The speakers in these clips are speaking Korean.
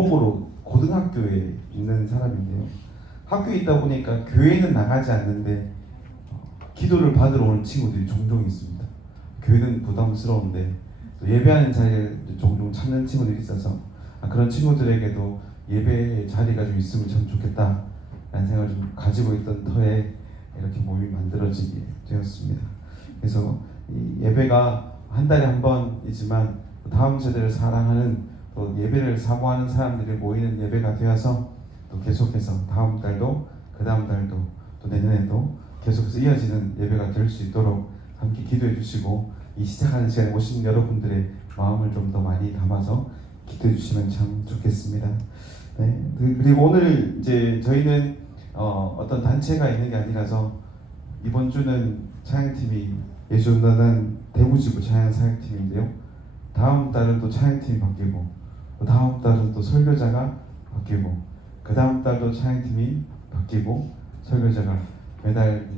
두목으로 고등학교에 있는 사람인데요. 학교에 있다 보니까 교회는 나가지 않는데 기도를 받으러 오는 친구들이 종종 있습니다. 교회는 부담스러운데 또 예배하는 자리를 종종 찾는 친구들이 있어서 그런 친구들에게도 예배의 자리가 좀 있으면 참 좋겠다라는 생각을 좀 가지고 있던 터에 이렇게 모임이 만들어지게 되었습니다. 그래서 이 예배가 한 달에 한 번이지만 다음 세대를 사랑하는 또 예배를 사모하는 사람들이 모이는 예배가 되어서 또 계속해서 다음 달도 그 다음 달도 또 내년에도 계속해서 이어지는 예배가 될 수 있도록 함께 기도해 주시고 이 시작하는 시간에 오신 여러분들의 마음을 좀 더 많이 담아서 기도해 주시면 참 좋겠습니다. 네. 그리고 오늘 이제 저희는 어떤 단체가 있는 게 아니라서 이번 주는 찬양팀이 예수전도단 대구지부 찬양사역팀인데요. 다음 달은 또 찬양팀이 바뀌고 또 다음 달은 또 설교자가 바뀌고 그 다음 달도 찬양팀이 바뀌고 설교자가 매달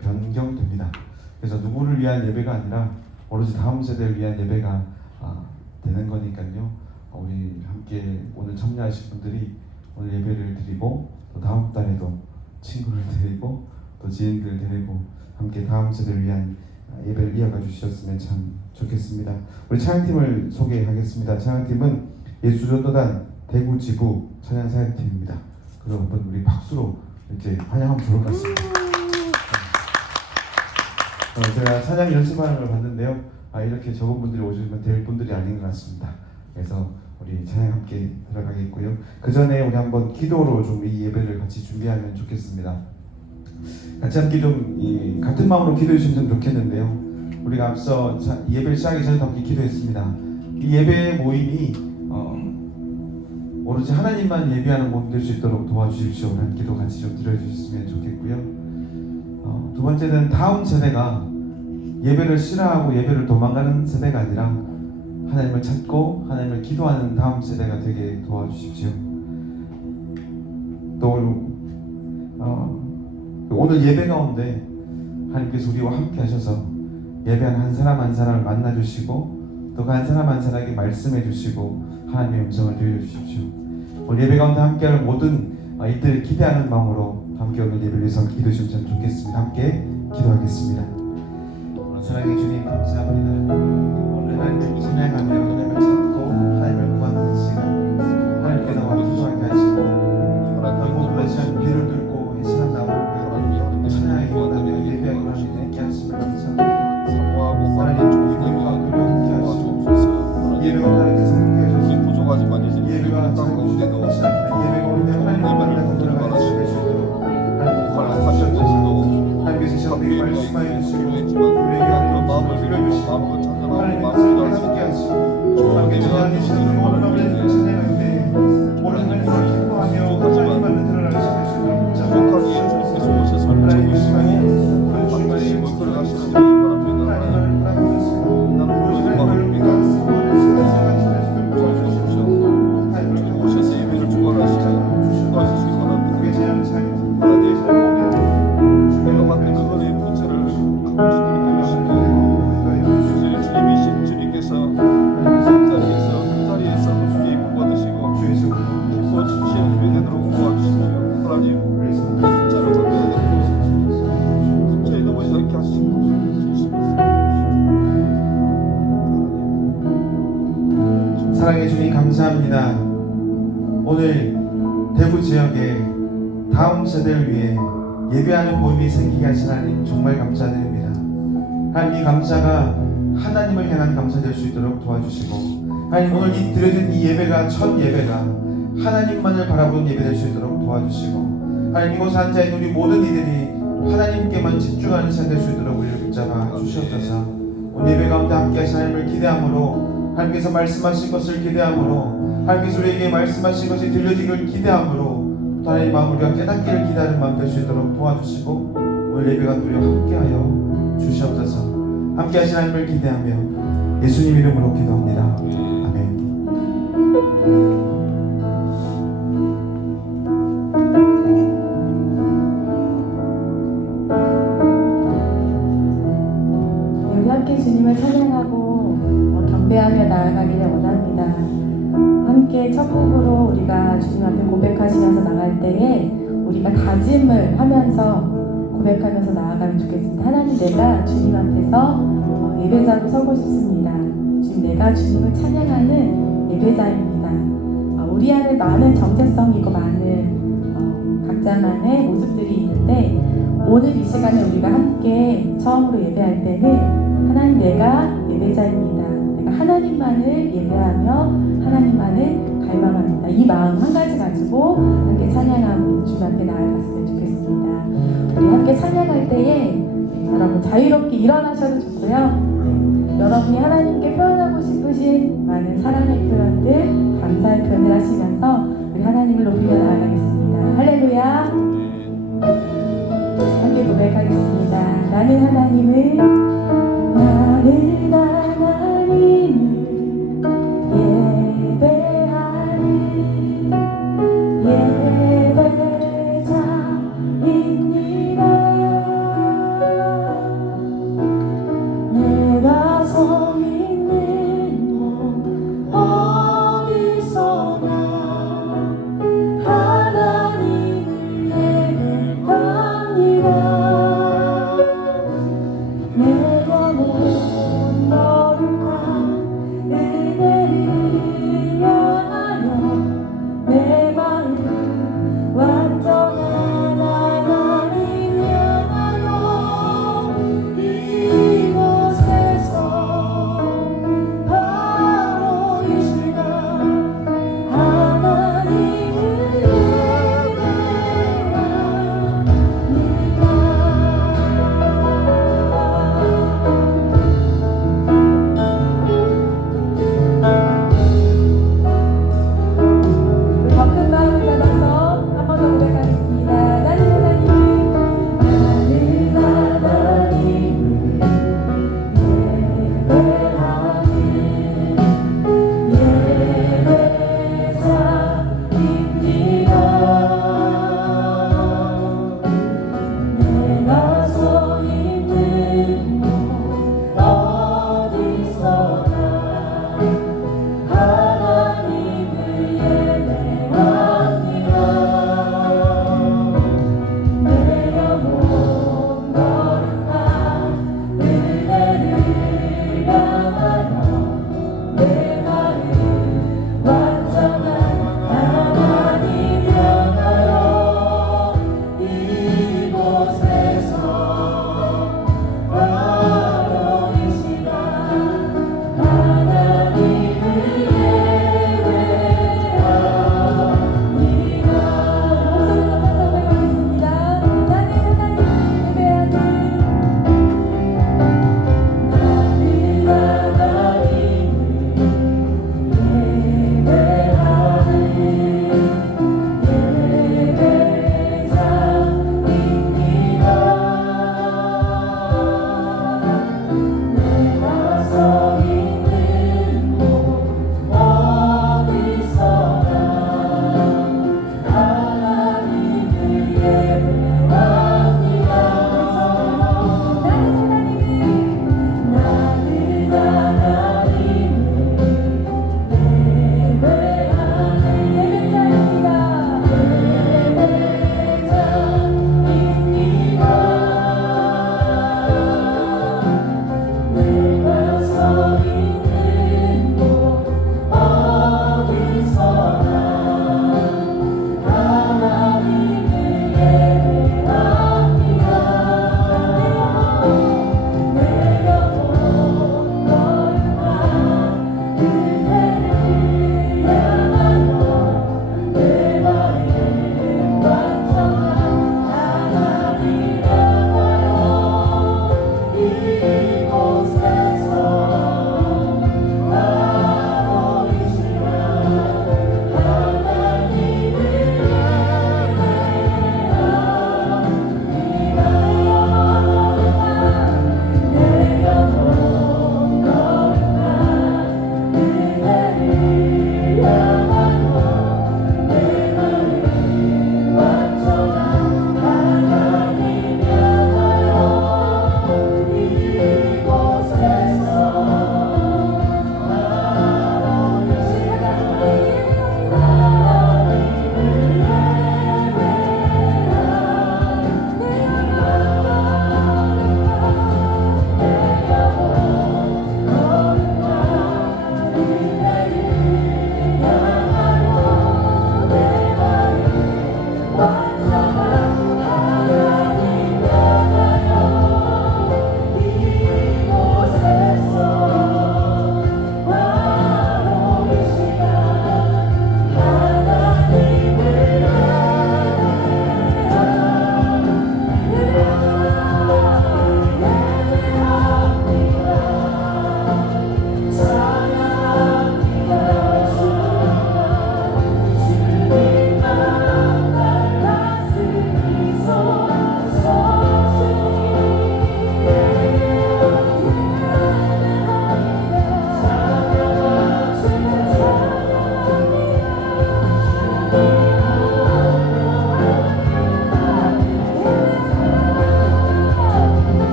변경됩니다. 그래서 누구를 위한 예배가 아니라 오로지 다음 세대를 위한 예배가 되는 거니까요. 우리 함께 오늘 참여하실 분들이 오늘 예배를 드리고 또 다음 달에도 친구를 데리고 또 지인들 데리고 함께 다음 세대를 위한 예배를 이어가 주셨으면 참 좋겠습니다. 우리 찬양팀을 소개하겠습니다. 찬양팀은 예수전도단 대구지부 찬양사역팀입니다. 그럼 한번 우리 박수로 이제 환영하면 좋을 것 같습니다. 제가 찬양 연습하는 걸 봤는데요. 이렇게 적은 분들이 오시면 될 분들이 아닌 것 같습니다. 그래서 우리 찬양 함께 들어가겠고요. 그 전에 우리 한번 기도로 좀 이 예배를 같이 준비하면 좋겠습니다. 같이 함께 좀 같은 마음으로 기도해 주시면 좋겠는데요. 우리가 앞서 예배를 시작하기 전에 함께 기도했습니다. 이 예배 모임이 오로지 하나님만 예배하는 모임 될 수 있도록 도와주십시오. 라는 기도 같이 좀 드려주셨으면 좋겠고요. 두 번째는 다음 세대가 예배를 싫어하고 예배를 도망가는 세대가 아니라 하나님을 찾고 하나님을 기도하는 다음 세대가 되게 도와주십시오. 또 오늘 예배 가운데 하나님께서 우리와 함께 하셔서 예배하는 한 사람 한 사람을 만나주시고 또 그 한 사람 한 사람에게 말씀해 주시고 하나님의 음성을 들려주십시오. 오늘 예배 가운데 함께할 모든 이들을 기대하는 마음으로 함께 오늘 예배를 위해서 기도해 주시면 좋겠습니다. 함께 기도하겠습니다. 사랑해 주님 감사합니다. 오늘 하나님을 찬양하며 하나님을 찾고 하나님을 구하는 시간 하나님께 나와 기도하게 하시고 결국 이 시간 귀를 뚫고 이 시간 나오고 찬양하기 원하며 예배하기 원하며 있게 하시면 감사합니다. 하나님 주님과 함께 하시고 예배가 하나님께서 함께 하셔서 부족하지만 이제 예배가 가운데도 예배가 오는데 하나님을 들어가 주실 수 있도록 하나님 하셔서 하나님께서 저에게 말씀하여 주시고 우리에게 하나님 마음을 빌어주시고 하나님께서 함께 하시고 함께 전하시는 모든 것을 찬양할 때 모든 것을 기뻐하며 하나님만을 드러나게 하실 수 있도록 부족하게 예수님께서 오셨으면 하나님의 시간이 반드시 이끌어가시는 줄 바랍니다. 나는 오로지 마음입니다. 오셔서 예배를 주관하시기 바랍니다. 하나님 내가 받는 그거의 문제를 주님이신 주님께서 그 자리에서 주의 복 받으시고 기뻐 주시는 예배되도록 도와주시며 하나님 숫자를 전달하도록 숫자에 너무 이렇게 하시고 사랑해 주님 감사합니다. 오늘 대구 지역에 다음 세대를 위해 예배하는 모임이 생기게 하신 하나님 정말 감사드립니다. 하나님 이 감사가 하나님을 향한 감사 될 수 있도록 도와주시고 하나님 오늘 이 드려진 이 예배가 첫 예배가 하나님만을 바라보는 예배 될 수 있도록 도와주시고 하나님 이곳에 앉아있는 우리 모든 이들이 하나님께만 집중하는 시간 될 수 있도록 우리를 붙잡아 주시옵소서. 오늘 예배 가운데 함께 하신 하나님을 기대함으로 하나님께서 말씀하신 것을 기대함으로 하나님께서 우리에게 말씀하신 것이 들려지기를 기대함으로 또 하나님 마음 우리가 깨닫기를 기다리는 마음 될 수 있도록 도와주시고 오늘 예배가 우리와 함께하여 주시옵소서. 함께 하신 하나님을 기대하며 예수님 이름으로 기도합니다. 아멘. 우리 함께 주님을 찬양하고 경배하며 나아가기를 원합니다. 함께 함께 첫 곡으로 우리가 주님 앞에 고백하시면서 나갈 때에 우리가 다짐을 하면서 고백하면서 나아가면 좋겠습니다. 하나님, 내가 주님 앞에서 예배자로 서고 싶습니다. 주님, 내가 주님을 찬양하는 예배자입니다. 우리 안에 많은 정체성이 있고 많은 각자만의 모습들이 있는데 오늘 이 시간에 우리가 함께 처음으로 예배할 때는 하나님, 내가 예배자입니다. 내가 하나님만을 예배하며 하나님만을 갈망합니다. 이 마음 한 가지 가지고 함께 찬양하고 주님 앞에 나아갔으면 좋겠습니다. 우리 함께 찬양할 때에 여러분 자유롭게 일어나셔도 좋고요. 여러분이 하나님께 표현하고 싶으신 많은 사랑의 표현들, 감사의 표현을 하시면서 우리 하나님을 높이며 나아가겠습니다. 할렐루야. 함께 고백하겠습니다. 나는 하나님을 예배하는 예배자입니다. 내가 서 있는 곳 어디서나 하나님을 예배합니다. 내 영혼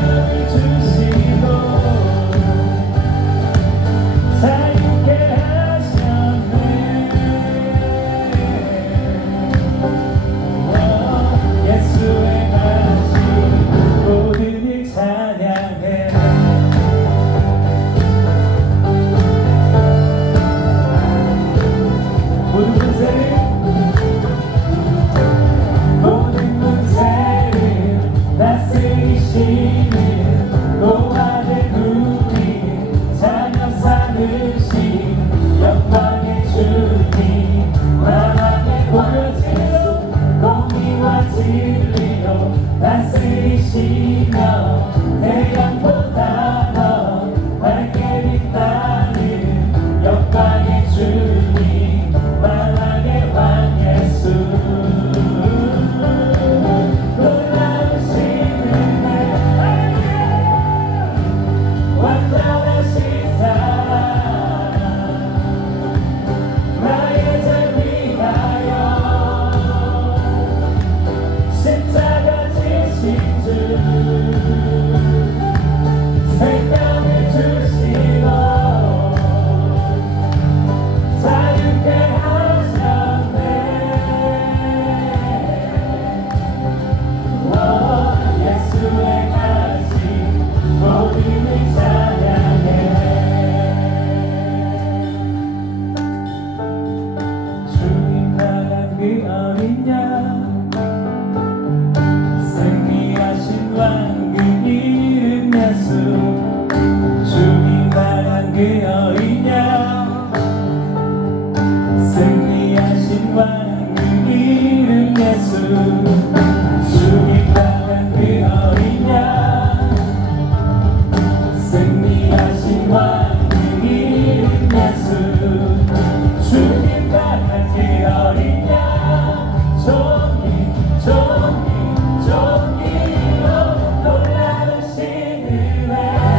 생명을 주시고 자유케 하셨네. 예수의 가시 모든 일 찬양해. 모든 문제를 다스리시는 노아의 우리 자녀 삼으신 영광의 주님, 마음에 보여지는 공의와 진리로 다스리시며 태양보다 더 밝게 빛나는 영광의 주님, 만왕의 왕 예수. 생명을 주시고 자유케 하셨네. 예수의 가시 모든 찬양해. 주님 나간 그 어린 양, 승리하신 왕 그 이름 예수. 주님 나간 그 어린 양, 승리하신 왕 그 이름 예수. 주님 나간 그 어린 양, 승리하신 왕 그 이름 예수. 주님 나간 그 어린 양, 종이로 놀라우신 은혜.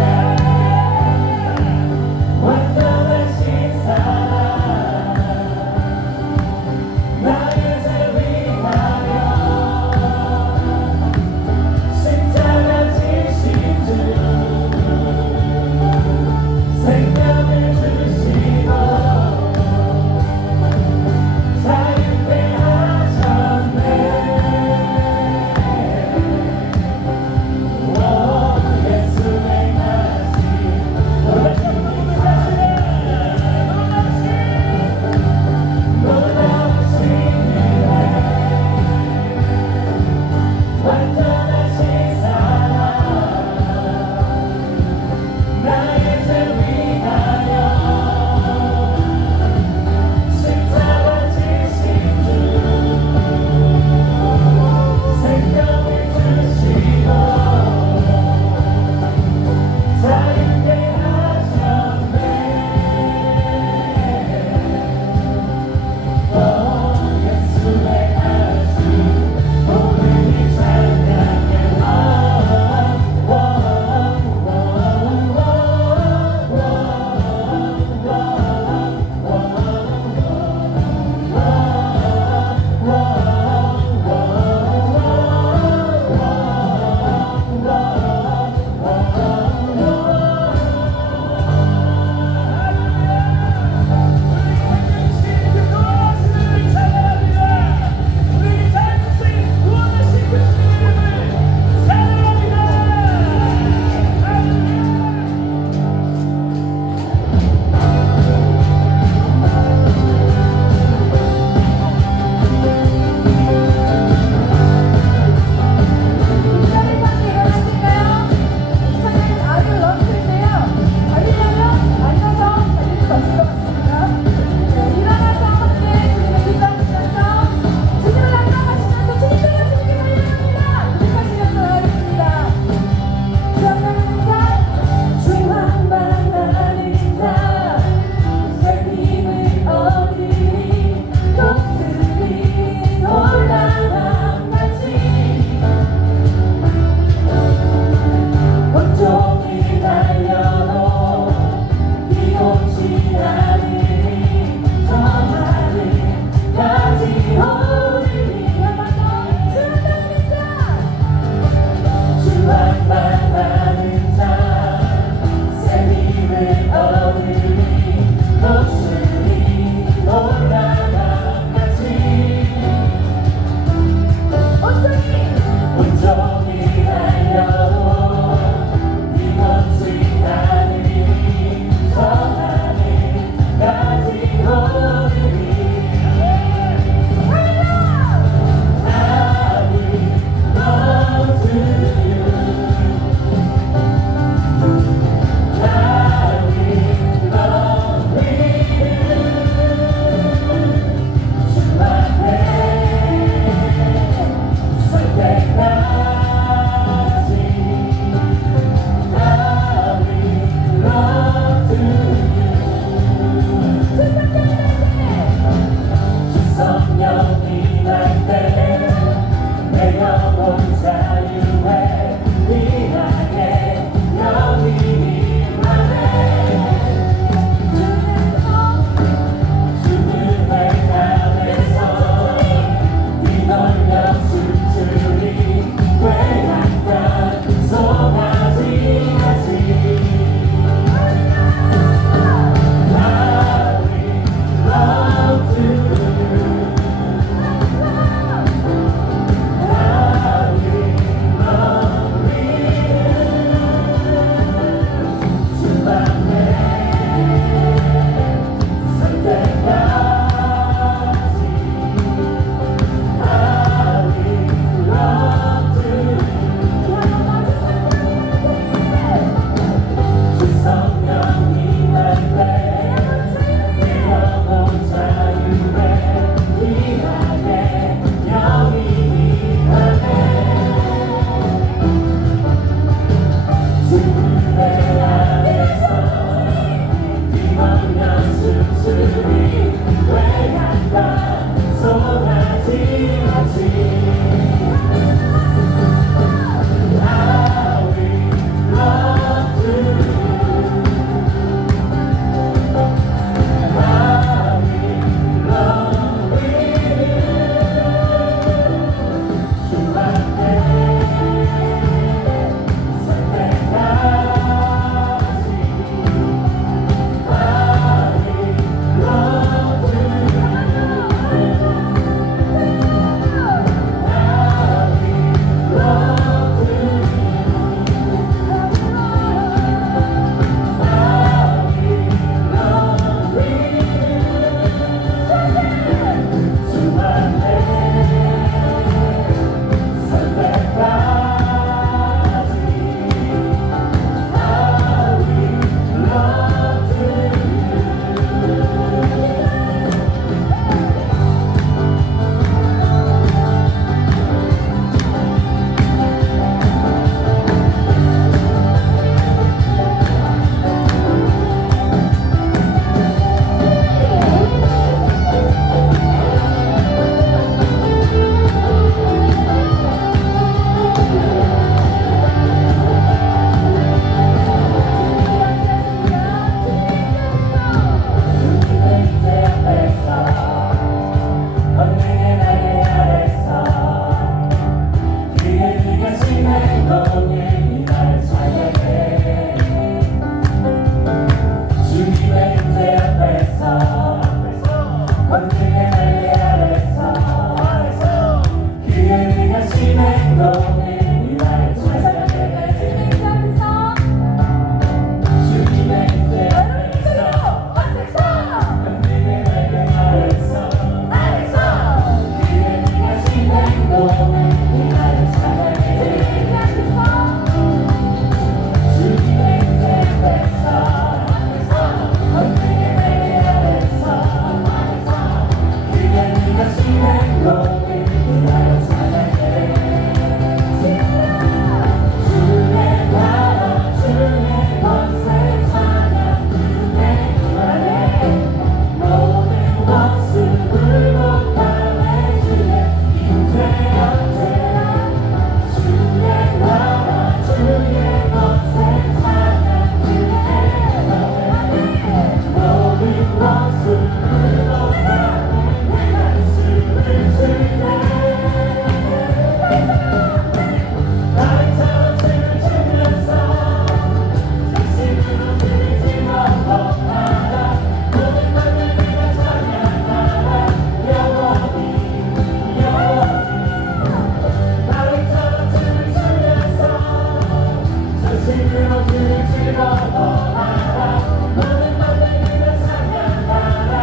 힘으로 주를 즐거워하라 모든 것을 그저 찬양하라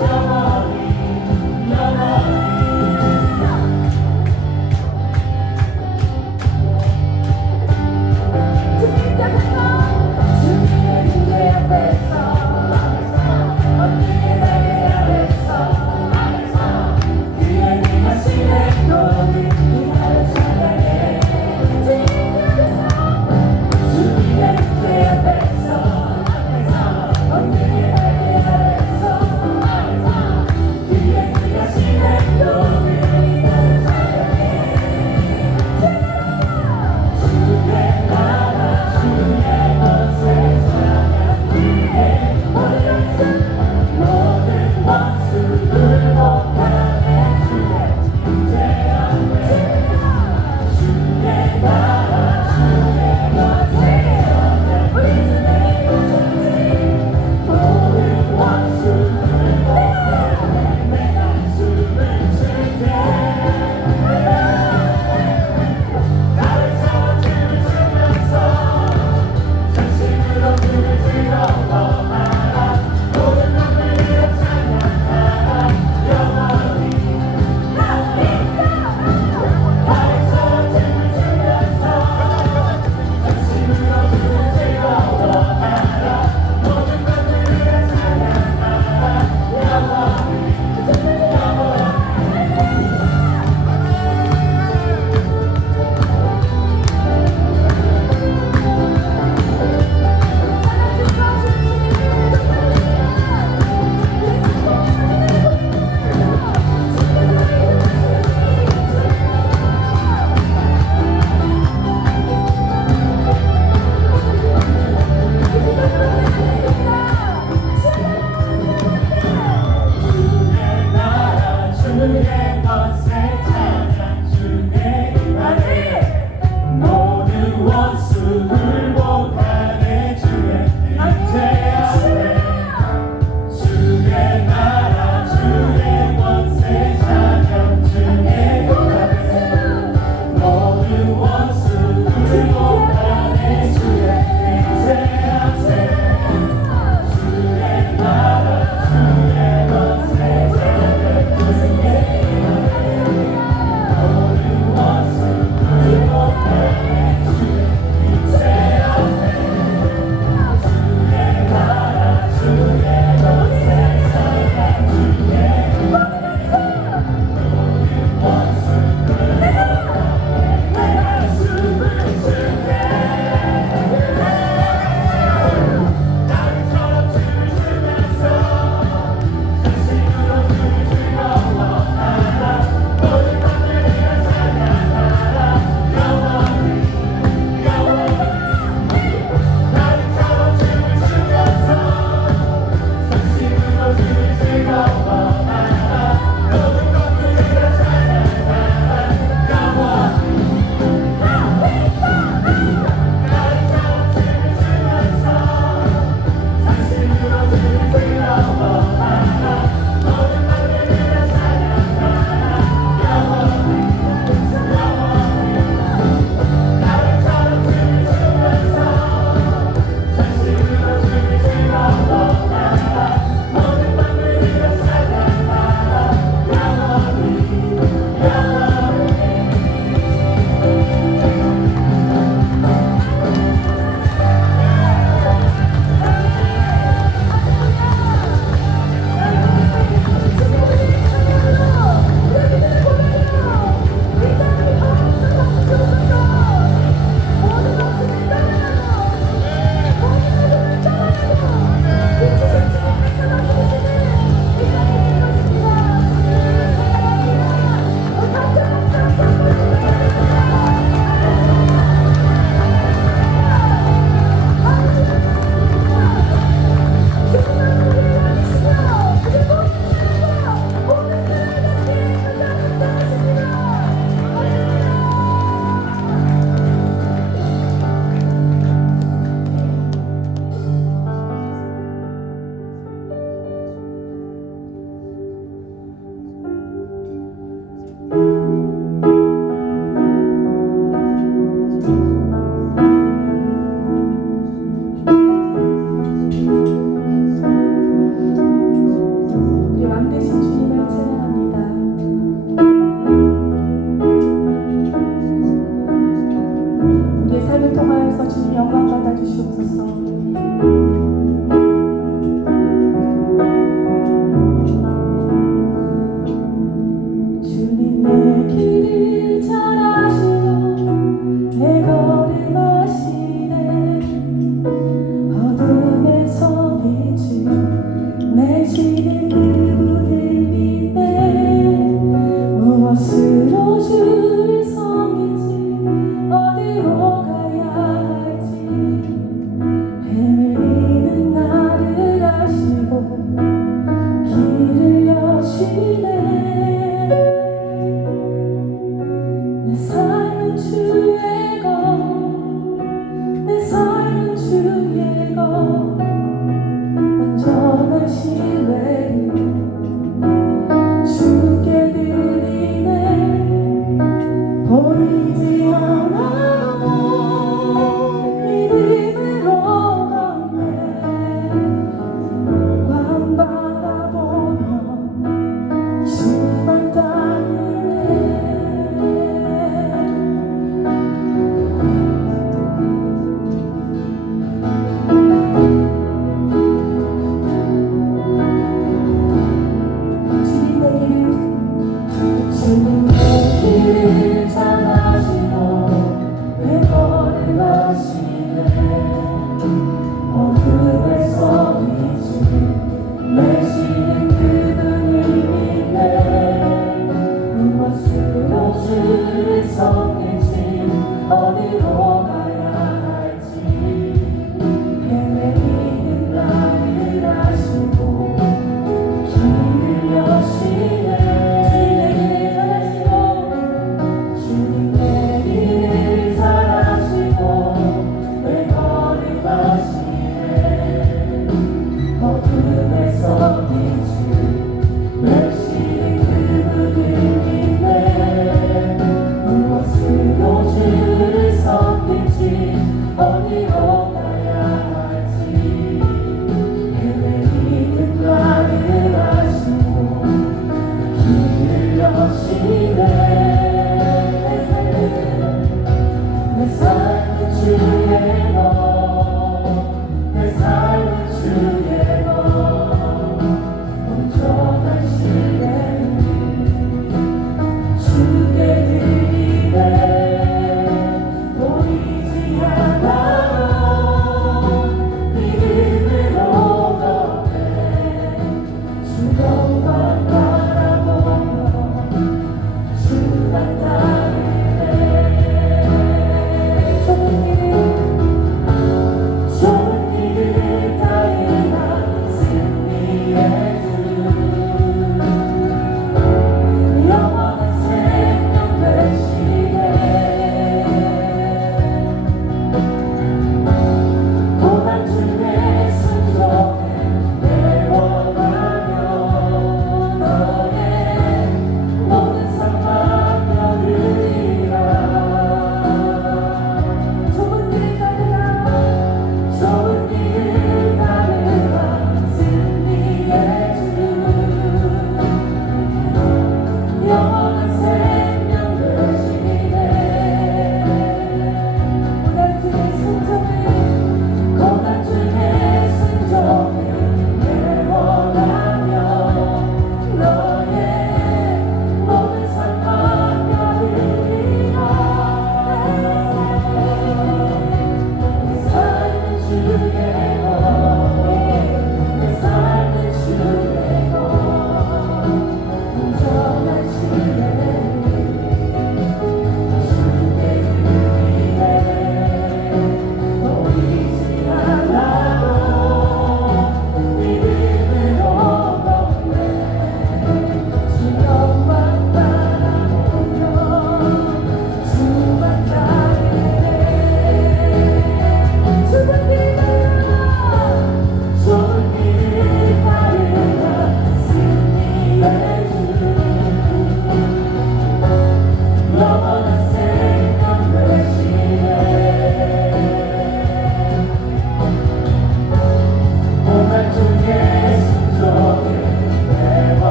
영원히 영원히 주님의 무대 앞에서 언니의 날개 아래서 그의 능하신 행동을 인하여 찬양해 주님의 무대 앞에서 언니의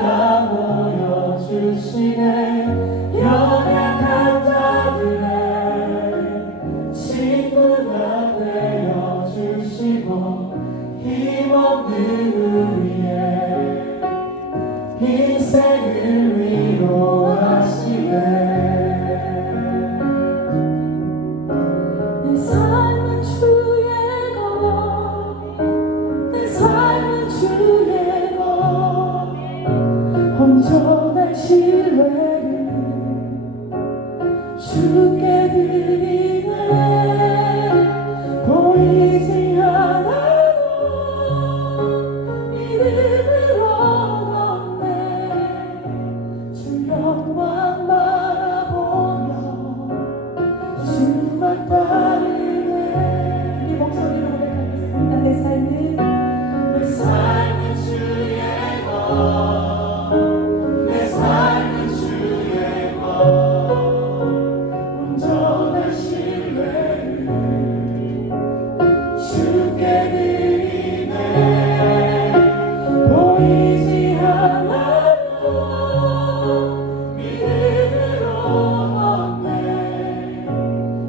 바라보여 주시네 연약한 자들의 친구가 되어 주시고 힘없는 우리의 인생을 위로하시네 내 삶은 주의 것 내 삶은 주의 것 온전한 신뢰를 주께 드리네 보이지 않아도 믿음으로 걷네 주 영광 바라보며 주만 따르네 이 목소리로 고백하겠습니다 내 삶은 주의 것내 삶은 주의 것 온전한 신뢰를 주께 드리네 보이지 않아도 믿음으로 걷네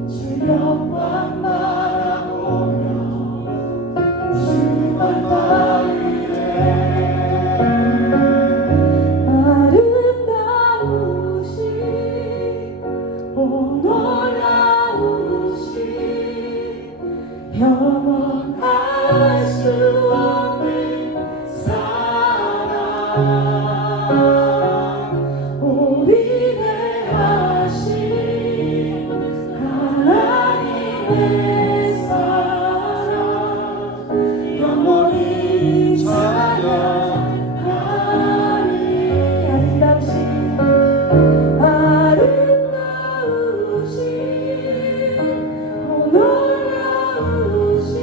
주 영광 바라보며 주만 따르네 아름다우신 오 놀라우신 영원할 수 없는 사랑 오 위대하신 하나님의 사랑 영원히 찬양하리 아름다우신 오 놀라우신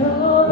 영원할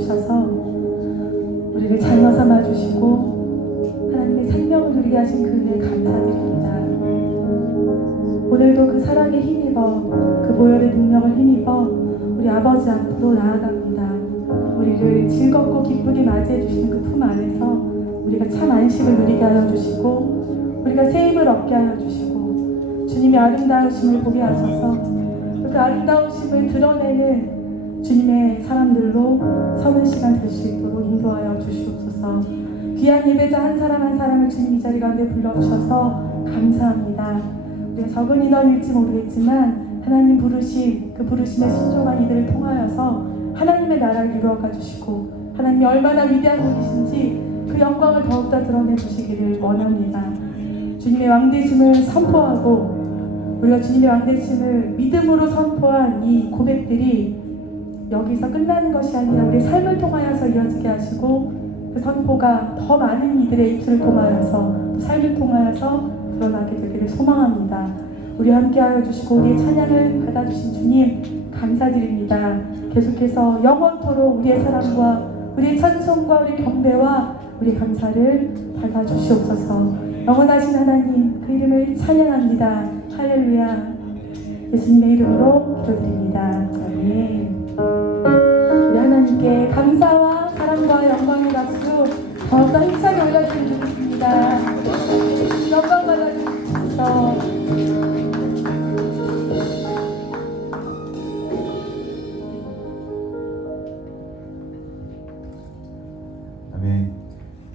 주셔서 우리를 자녀 삼아 주시고 하나님의 생명을 누리게 하신 그 은혜에 감사드립니다. 오늘도 그 사랑에 힘입어 그 보혈의 능력을 힘입어 우리 아버지 앞으로 나아갑니다. 우리를 즐겁고 기쁘게 맞이해 주시는 그 품 안에서 우리가 참 안식을 누리게 하여 주시고 우리가 새 힘을 얻게 하여 주시고 주님의 아름다우심을 보게 하셔서 그 아름다우심을 드러내는 주님의 사람들로 서는 시간 될 수 있도록 인도하여 주시옵소서. 귀한 예배자 한 사람 한 사람을 주님 이 자리 가운데 불러주셔서 감사합니다. 우리가 적은 인원일지 모르겠지만 하나님 부르심, 그 부르심에 순종한 이들을 통하여서 하나님의 나라를 이루어가 주시고 하나님이 얼마나 위대한 분이신지 그 영광을 더욱더 드러내 주시기를 원합니다. 주님의 왕되심을 선포하고 우리가 주님의 왕되심을 믿음으로 선포한 이 고백들이 여기서 끝나는 것이 아니라 우리의 삶을 통하여서 이어지게 하시고 그 선포가 더 많은 이들의 입술을 통하여서 삶을 통하여서 드러나게 되기를 소망합니다. 우리 함께하여 주시고 우리의 찬양을 받아주신 주님 감사드립니다. 계속해서 영원토록 우리의 사랑과 우리의 찬송과 우리의 경배와 우리의 감사를 받아주시옵소서. 영원하신 하나님 그 이름을 찬양합니다. 할렐루야. 예수님의 이름으로 기도드립니다. 아멘. 우리 하나님께 감사와 사랑과 영광의 박수 더욱더 힘차게 올려드리고 있습니다. 영광 받아주시옵소서. 아멘.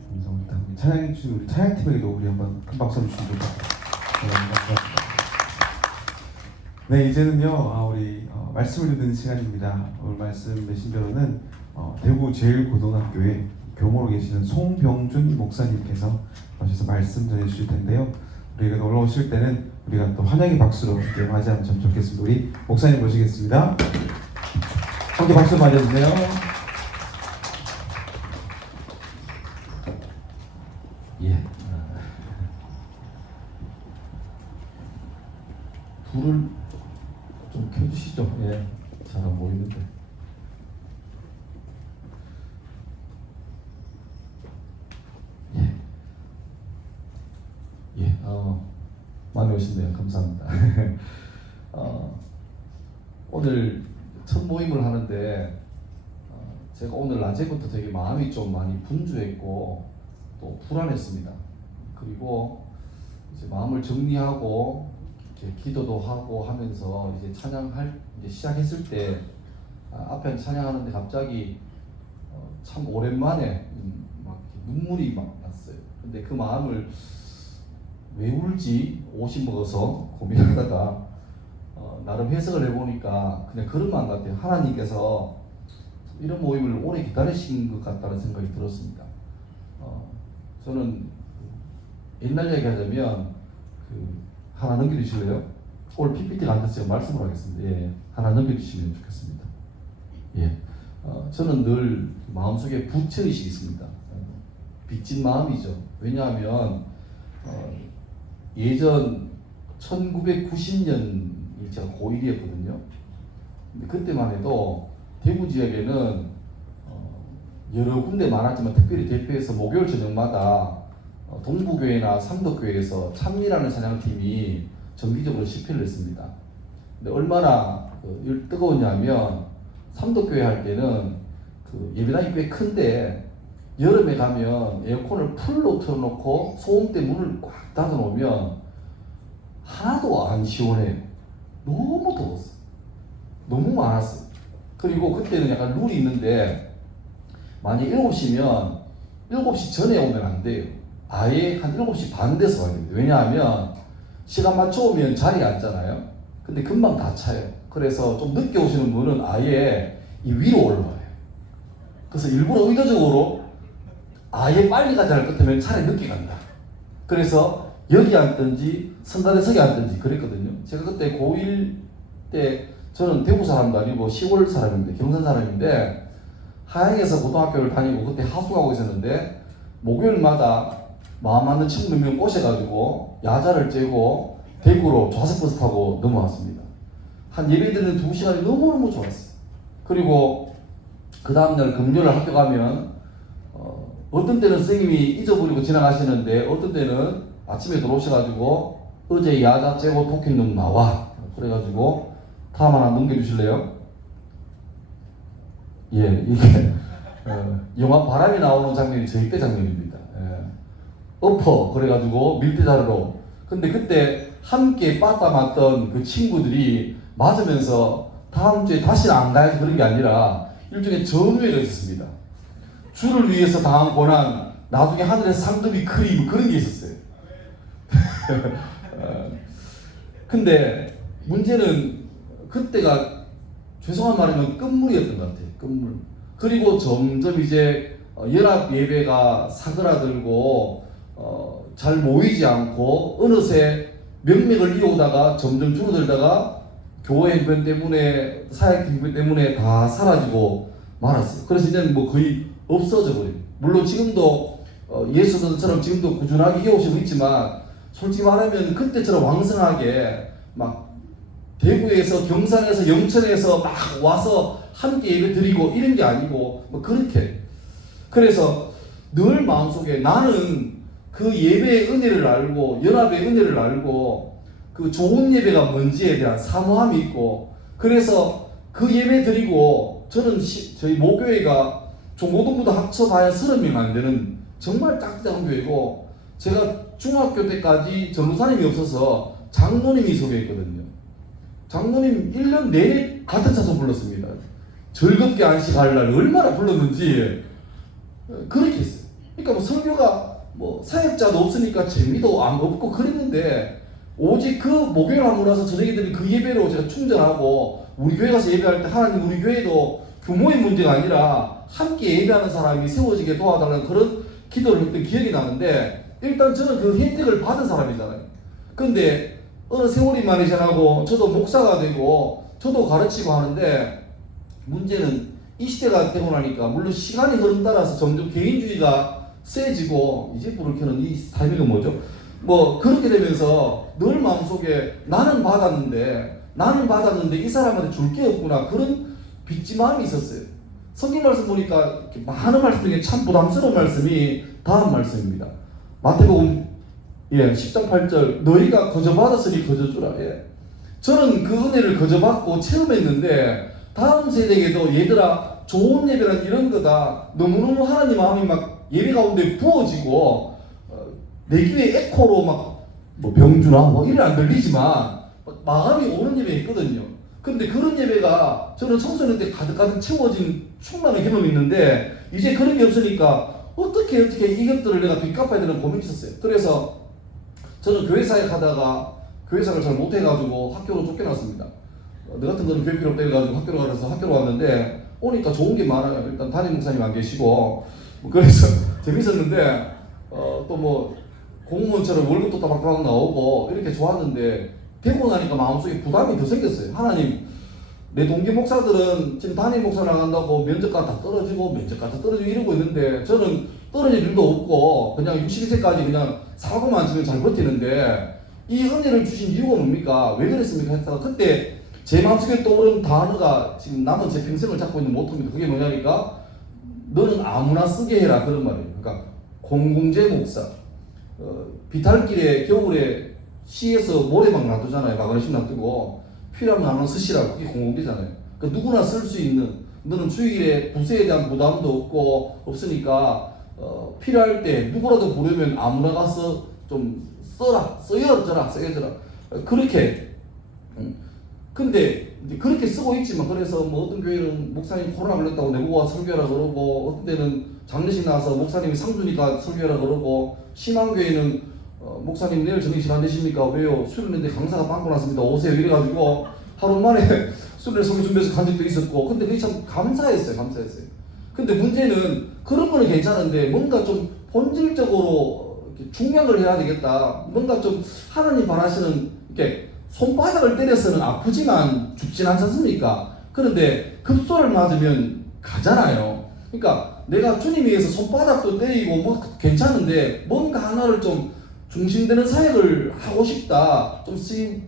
감사합니다. 우리 찬양해 주신 우리 찬양팀에게도 우리 한번 큰 박수를 주시면 좋겠습니다. 감사합니다. 네, 이제는요 우리 말씀을 듣는 시간입니다. 오늘 말씀 메신저로는 대구 제일고등학교에 교모로 계시는 송병준 목사님께서 오셔서 말씀 전해주실 텐데요. 우리가 놀러 오실 때는 우리가 또 환영의 박수로 이렇게 맞이하면 참 좋겠습니다. 우리 목사님 모시겠습니다. 함께 박수 맞아주세요. 예. 불을 좀 켜주시죠. 예. 잘 안 보이는데. 예. 예. 많이 오신네요. 감사합니다. 오늘 첫 모임을 하는데 제가 오늘 낮에부터 되게 마음이 좀 많이 분주했고 또 불안했습니다. 그리고 이제 마음을 정리하고 이렇게 기도도 하고 하면서 이제 이제 시작했을 때 앞에 찬양하는데 갑자기 참 오랜만에 막 눈물이 막 났어요. 근데 그 마음을 왜 울지 옷이 먹어서 고민하다가 나름 해석을 해보니까 그냥 그런 마음 같아요. 하나님께서 이런 모임을 오래 기다리신 것 같다는 생각이 들었습니다. 저는 옛날 얘기 하자면 하나 넘겨주실래요? 오늘 PPT가 안 돼서 제가 말씀을 하겠습니다. 예, 하나 넘겨주시면 좋겠습니다. 예, 저는 늘 마음속에 부채의식이 있습니다. 빚진 마음이죠. 왜냐하면 예전 1990년이 제가 고1이었거든요. 근데 그때만 해도 대구 지역에는 여러 군데 많았지만 특별히 대표해서 목요일 저녁마다 동부교회나 삼덕교회에서 찬미라는 찬양팀이 정기적으로 집회를 했습니다. 근데 얼마나 뜨거웠냐면 삼덕교회 할 때는 그 예배당이 꽤 큰데 여름에 가면 에어컨을 풀로 틀어놓고 소음대 문을 꽉 닫아놓으면 하나도 안 시원해요. 너무 더웠어. 너무 많았어. 그리고 그때는 약간 룰이 있는데 만약 7시면 7시 전에 오면 안 돼요. 아예 한 7시 반 돼서 와야 됩니다. 왜냐하면 시간 맞춰오면 자리에 앉잖아요. 근데 금방 다 차요. 그래서 좀 늦게 오시는 분은 아예 이 위로 올라와요. 그래서 일부러 의도적으로 아예 빨리 가지 않을 것 같으면 차라리 늦게 간다. 그래서 여기 앉든지 성가대석에 앉든지 그랬거든요. 제가 그때 고1 때 저는 대구 사람도 아니고 시골 사람인데 경산 사람인데 하양에서 고등학교를 다니고 그때 하숙하고 있었는데 목요일마다 마음 맞는 친구 몇 명 꼬셔가지고 야자를 째고 대구로 좌석버스 타고 넘어왔습니다. 한 예배 드리는 2시간이 너무너무 좋았어요. 그리고 그 다음날 금요일 학교 가면 어떤 때는 선생님이 잊어버리고 지나가시는데 어떤 때는 아침에 들어오셔가지고 어제 야자 째고 토끼놈 나와 그래가지고 다음 하나 넘겨주실래요? 예, 이게 영화 바람이 나오는 장면이 저희 때 장면입니다. 예. 엎어 그래가지고 밀대 자르러. 근데 그때 함께 빠따 맞던 그 친구들이 맞으면서 다음 주에 다시는 안 가야지 그런 게 아니라 일종의 전우회가 있었습니다. 주를 위해서 당한 고난, 나중에 하늘에서 상급이 크림 그런 게 있었어요. 근데 문제는 그때가 죄송한 말이면 끝물이었던 것 같아요. 끝물. 그리고 점점 이제 연합 예배가 사그라들고 잘 모이지 않고 어느새 명맥을 이어오다가 점점 줄어들다가 교회 형편 때문에 사역 형편 때문에 다 사라지고 말았어요. 그래서 이제는 뭐 거의 없어져 버려요. 물론 지금도 예수들처럼 지금도 꾸준하게 이어오시고 있지만 솔직히 말하면 그때처럼 왕성하게 막 대구에서 경산에서 영천에서 막 와서 함께 예배 드리고 이런 게 아니고 뭐 그렇게. 그래서 늘 마음속에 나는 그 예배의 은혜를 알고 연합의 은혜를 알고 그 좋은 예배가 뭔지에 대한 사모함이 있고 그래서 그 예배 드리고 저는 저희 모교회가 중고등부도 합쳐봐야 30명 안 되는 정말 작은 교회고 제가 중학교 때까지 전도사님이 없어서 장로님이 소개했거든요. 장로님 1년 내내 같은 차서 불렀습니다. 즐겁게 안식할 날 얼마나 불렀는지 그렇게 했어요. 그러니까 뭐 설교가 뭐 사역자도 없으니까 재미도 안 없고 그랬는데 오직 그 목요일 하고 나서 저녁에 그 예배로 제가 충전하고 우리 교회 가서 예배할 때 하나님 우리 교회도 규모의 문제가 아니라 함께 예배하는 사람이 세워지게 도와달라는 그런 기도를 했던 기억이 나는데 일단 저는 그 혜택을 받은 사람이잖아요. 근데 어느 세월이 많이 지나고 저도 목사가 되고 저도 가르치고 하는데 문제는 이 시대가 되고 나니까 물론 시간이 흐름 따라서 점점 개인주의가 세지고 이제 불을 켜는 이 타이밍은 뭐죠? 뭐 그렇게 되면서 늘 마음속에 나는 받았는데 이 사람한테 줄 게 없구나 그런 빚지마음이 있었어요. 성경 말씀 보니까 이렇게 많은 말씀 중에 참 부담스러운 말씀이 다음 말씀입니다. 마태복음 10장 8절 너희가 거저 받았으니 거저 주라. 저는 그 은혜를 거저 받고 체험했는데 다음 세대에게도 얘들아 좋은 예배란 이런 거다. 너무너무 하나님 마음이 막 예배 가운데 부어지고 내 귀에 에코로 막 뭐 병주나 뭐 이래 안 들리지만 마음이 오는 예배 있거든요. 근데 그런 예배가 저는 청소년 때 가득가득 채워진 충만한 경험이 있는데 이제 그런 게 없으니까 어떻게 이것들을 내가 빚 갚아야 되는 고민이 있었어요. 그래서 저는 교회 사역하다가 교회 사역을 잘 못해가지고 학교로 쫓겨났습니다. 너 같은 거는 교회 필요 없다 해가지고 학교로 가서 학교로 왔는데 오니까 좋은 게 많아요. 일단 담임 목사님 안 계시고 그래서 재밌었는데 또 뭐 공무원처럼 월급도 따박따박 나오고 이렇게 좋았는데 되고 나니까 마음속에 부담이 더 생겼어요. 하나님 내 동기 목사들은 지금 담임 목사 나간다고 면접가 다 떨어지고 이러고 있는데 저는 떨어질 일도 없고 그냥 62세까지 그냥 사고만 치면 잘 버티는데 이 은혜를 주신 이유가 뭡니까? 왜 그랬습니까? 했다가 그때 제 마음속에 떠오른 단어가 지금 남은 제 평생을 잡고 있는 모토입니다. 그게 뭐냐니까 너는 아무나 쓰게 해라 그런 말이에요. 그러니까 공공재 목사 비탈길에 겨울에 시에서 모래막 놔두잖아요. 마그네슘 놔두고 필요하면 하나 쓰시라. 그게 공공재잖아요. 그러니까 누구나 쓸 수 있는 너는 주일에 부세에 대한 부담도 없으니까 필요할 때 누구라도 부르면 아무나 가서 좀 쓰여져라 그렇게. 근데 이제 그렇게 쓰고 있지만 그래서 뭐 어떤 교회는 목사님 코로나 걸렸다고 내보고 와 설교하라 그러고 어떤 데는 장례식 나와서 목사님이 상주니까 설교하라 그러고 심한 교회는 목사님 내일 저녁 시간 되십니까? 왜요? 수련회인데 강사가 빵꾸 났습니다. 오세요. 이래가지고 하루 만에 수련회 설교 준비해서 간 적도 있었고 근데 그게 참 감사했어요. 근데 문제는 그런 거는 괜찮은데 뭔가 좀 본질적으로 중량을 해야 되겠다. 뭔가 좀 하나님 바라시는 이렇게 손바닥을 때려서는 아프지만 죽진 않지 않습니까? 그런데 급소를 맞으면 가잖아요. 그러니까 내가 주님 위해서 손바닥도 때리고 뭐 괜찮은데 뭔가 하나를 좀 중심되는 사역을 하고 싶다. 좀 쓰임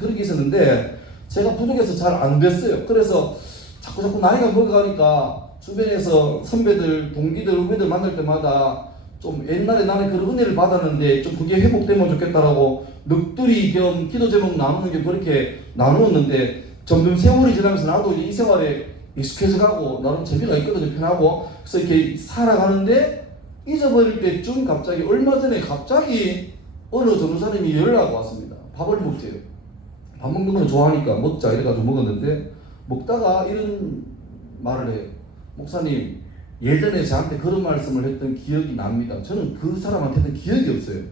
그렇게 있었는데 제가 부족해서 잘 안 됐어요. 그래서 자꾸 나이가 먹어가니까 주변에서 선배들, 동기들, 후배들 만날 때마다 좀 옛날에 나는 그런 은혜를 받았는데 좀 그게 회복되면 좋겠다라고 넋두리 겸 기도 제목 나누는 게 그렇게 나누었는데 점점 세월이 지나면서 나도 이제 이 생활에 익숙해져 가고 나름 재미가 있거든요. 편하고. 그래서 이렇게 살아가는데 잊어버릴 때쯤 갑자기 얼마 전에 갑자기 어느 전도사님이 연락이 왔습니다. 밥을 먹재요. 밥 먹는 걸 좋아하니까 먹자 이래가지고 먹었는데 먹다가 이런 말을 해요. 목사님, 예전에 저한테 그런 말씀을 했던 기억이 납니다. 저는 그 사람한테 했던 기억이 없어요.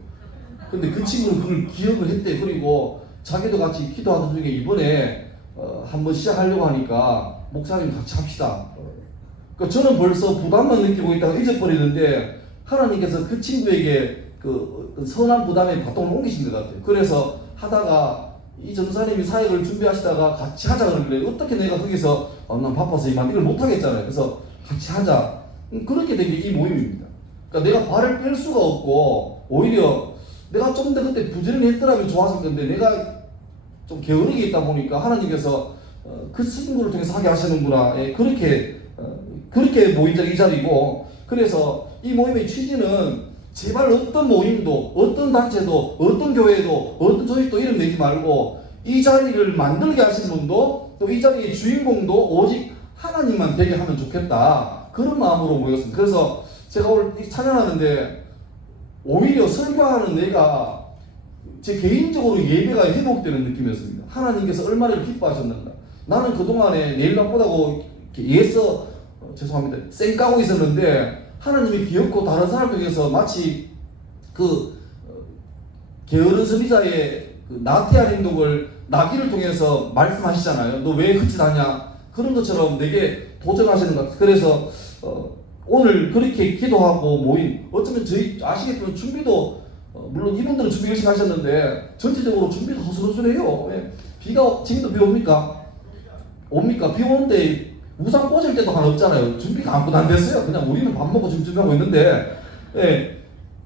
근데 그 친구는 그걸 기억을 했대. 그리고 자기도 같이 기도하던 중에 이번에 한번 시작하려고 하니까 목사님 같이 합시다. 그러니까 저는 벌써 부담만 느끼고 있다가 잊어버리는데 하나님께서 그 친구에게 그 선한 부담의 바통을 옮기신 것 같아요. 그래서 하다가 이 전도사님이 사역을 준비하시다가 같이 하자 그러길래 어떻게 내가 거기서 난 바빠서 이만 이걸 못 하겠잖아요. 그래서 같이 하자. 그렇게 된 게 이 모임입니다. 그러니까 내가 발을 뺄 수가 없고 오히려 내가 좀 더 그때 부지런히 했더라면 좋았을 건데 내가 좀 게으르게 있다 보니까 하나님께서 그 친구를 통해서 하게 하시는구나. 예, 그렇게 모인 적이 이 자리고 그래서 이 모임의 취지는 제발 어떤 모임도 어떤 단체도 어떤 교회도 어떤 조직도 이름 내지 말고 이 자리를 만들게 하신 분도 또 이 자리의 주인공도 오직 하나님만 되게 하면 좋겠다 그런 마음으로 모였습니다. 그래서 제가 오늘 찬양하는데 오히려 설교하는 내가 제 개인적으로 예배가 회복되는 느낌이었습니다. 하나님께서 얼마나 기뻐하셨는가. 나는 그동안에 내일 나쁘다고 죄송합니다. 쌩 까고 있었는데 하나님이 귀엽고 다른 사람 중에서 마치 그 게으른 선지자의 그 나태한 행동을 나귀를 통해서 말씀하시잖아요. 너 왜 흠칫하냐 그런 것처럼 내게 도전하시는 것 같아요. 그래서 오늘 그렇게 기도하고 모인 어쩌면 저희 아시겠지만 준비도 물론 이분들은 준비 열심히 하셨는데 전체적으로 준비도 허술허술해요. 비가 지금도 비 옵니까? 비 오는데 우산 꽂을 때도 하나 없잖아요. 준비가 아무것도 안 됐어요. 그냥 우리는 밥 먹고 지금 준비하고 있는데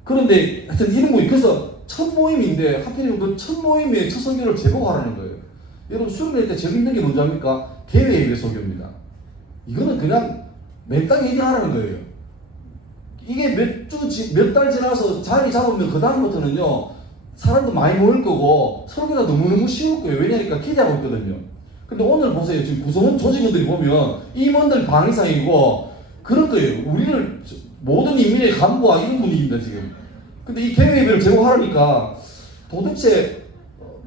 그런데 하여튼 이런 모임 그래서 첫 모임인데 하필이면 그 첫 모임에 첫 설교를 제보하라는 거예요. 여러분 수업 낼 때 제일 힘든 게 뭔지 압니까? 개회 예배 설교입니다. 이거는 그냥 맨땅에 얘기하라는 거예요. 이게 몇 달 지나서 자리 잡으면 그 다음부터는요 사람도 많이 모일 거고 설교가 너무너무 쉬울 거예요. 왜냐니까 기대하고 있거든요. 근데 오늘 보세요. 지금 구성원 조직원들이 보면 임원들 반 이상이고 그럴 거예요. 우리를 모든 인민의 간부와 이런 분위기입니다 지금. 근데 이 개회 예배를 제공하니까 도대체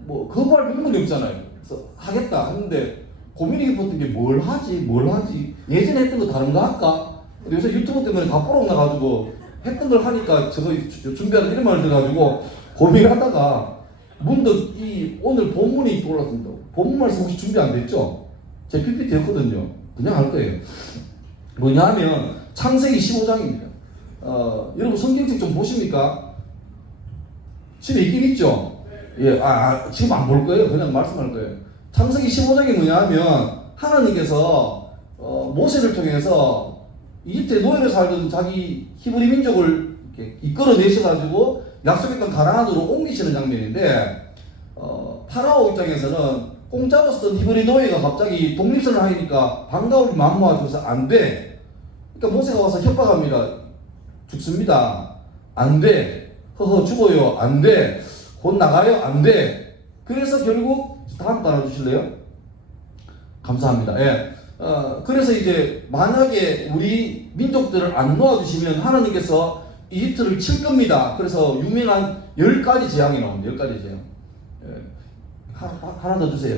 뭐 거부할 명분이 없잖아요. 그래서 하겠다 했는데 고민이 깊었던 게 뭘 하지? 예전에 했던 거 다른 거 할까? 근데 요새 유튜브 때문에 다 뽀록 나가지고 했던 걸 하니까 저거 준비하는 이런 말을 들어가지고 고민을 하다가 문득 이 오늘 본문이 떠올랐습니다. 본문 말씀 혹시 준비 안 됐죠? 제 PPT였거든요. 그냥 할 거예요. 뭐냐면 창세기 15장입니다. 여러분 성경책 좀 보십니까? 집에 있긴 있죠? 예, 지금 안 볼 거예요. 그냥 말씀할 거예요. 창세기 15장이 뭐냐면 하나님께서 모세를 통해서 이집트에 노예로 살던 자기 히브리 민족을 이렇게 이끌어내셔가지고 약속했던 가나안으로 옮기시는 장면인데 파라오 입장에서는 공짜로 쓰던 히브리 노예가 갑자기 독립선을 하니까 반가울 마음 모아줘서 안 돼. 그러니까 모세가 와서 협박합니다. 죽습니다. 안 돼. 허허 죽어요. 안 돼. 곧 나가요. 안 돼. 그래서 결국 다음 따라주실래요? 감사합니다. 예. 그래서 이제 만약에 우리 민족들을 안 놓아주시면 하나님께서 이집트를 칠 겁니다. 그래서 유명한 10가지 재앙이 나옵니다. 10가지 재앙. 예. 하나 더 주세요.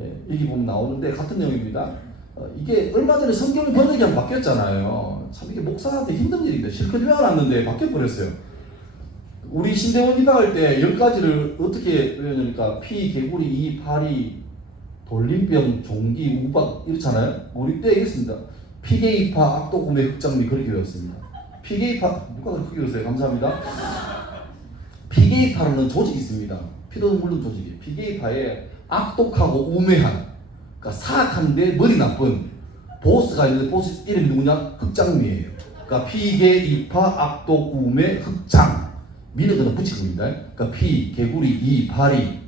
예. 여기 보면 나오는데 같은 내용입니다. 이게 얼마 전에 성경 번역이 한 바뀌었잖아요. 참 이게 목사한테 힘든 일입니다. 실컷 외워놨는데 바뀌어버렸어요. 우리 신대원 입학할 때 10가지를 어떻게 외우냐니까 피, 개구리, 이, 파리, 돌림병, 종기, 우박 이렇잖아요. 우리 때 이랬습니다. 피게이파, 악도구매, 흑장미 그렇게 외웠습니다. 피게이파 누가 그렇게 외웠어요? 감사합니다. 피게이파라는 조직이 있습니다. 피도 물론 조직이에요. 피게이파에 악독하고 우매한 그러니까 사악한데 머리 나쁜 보스가 있는데 보스 이름이 누구냐? 흑장미예요. 그러니까 피게이파, 악독, 우매, 흑장 미는 거는 붙이고입니다. 그러니까 피, 개구리, 이, 파리,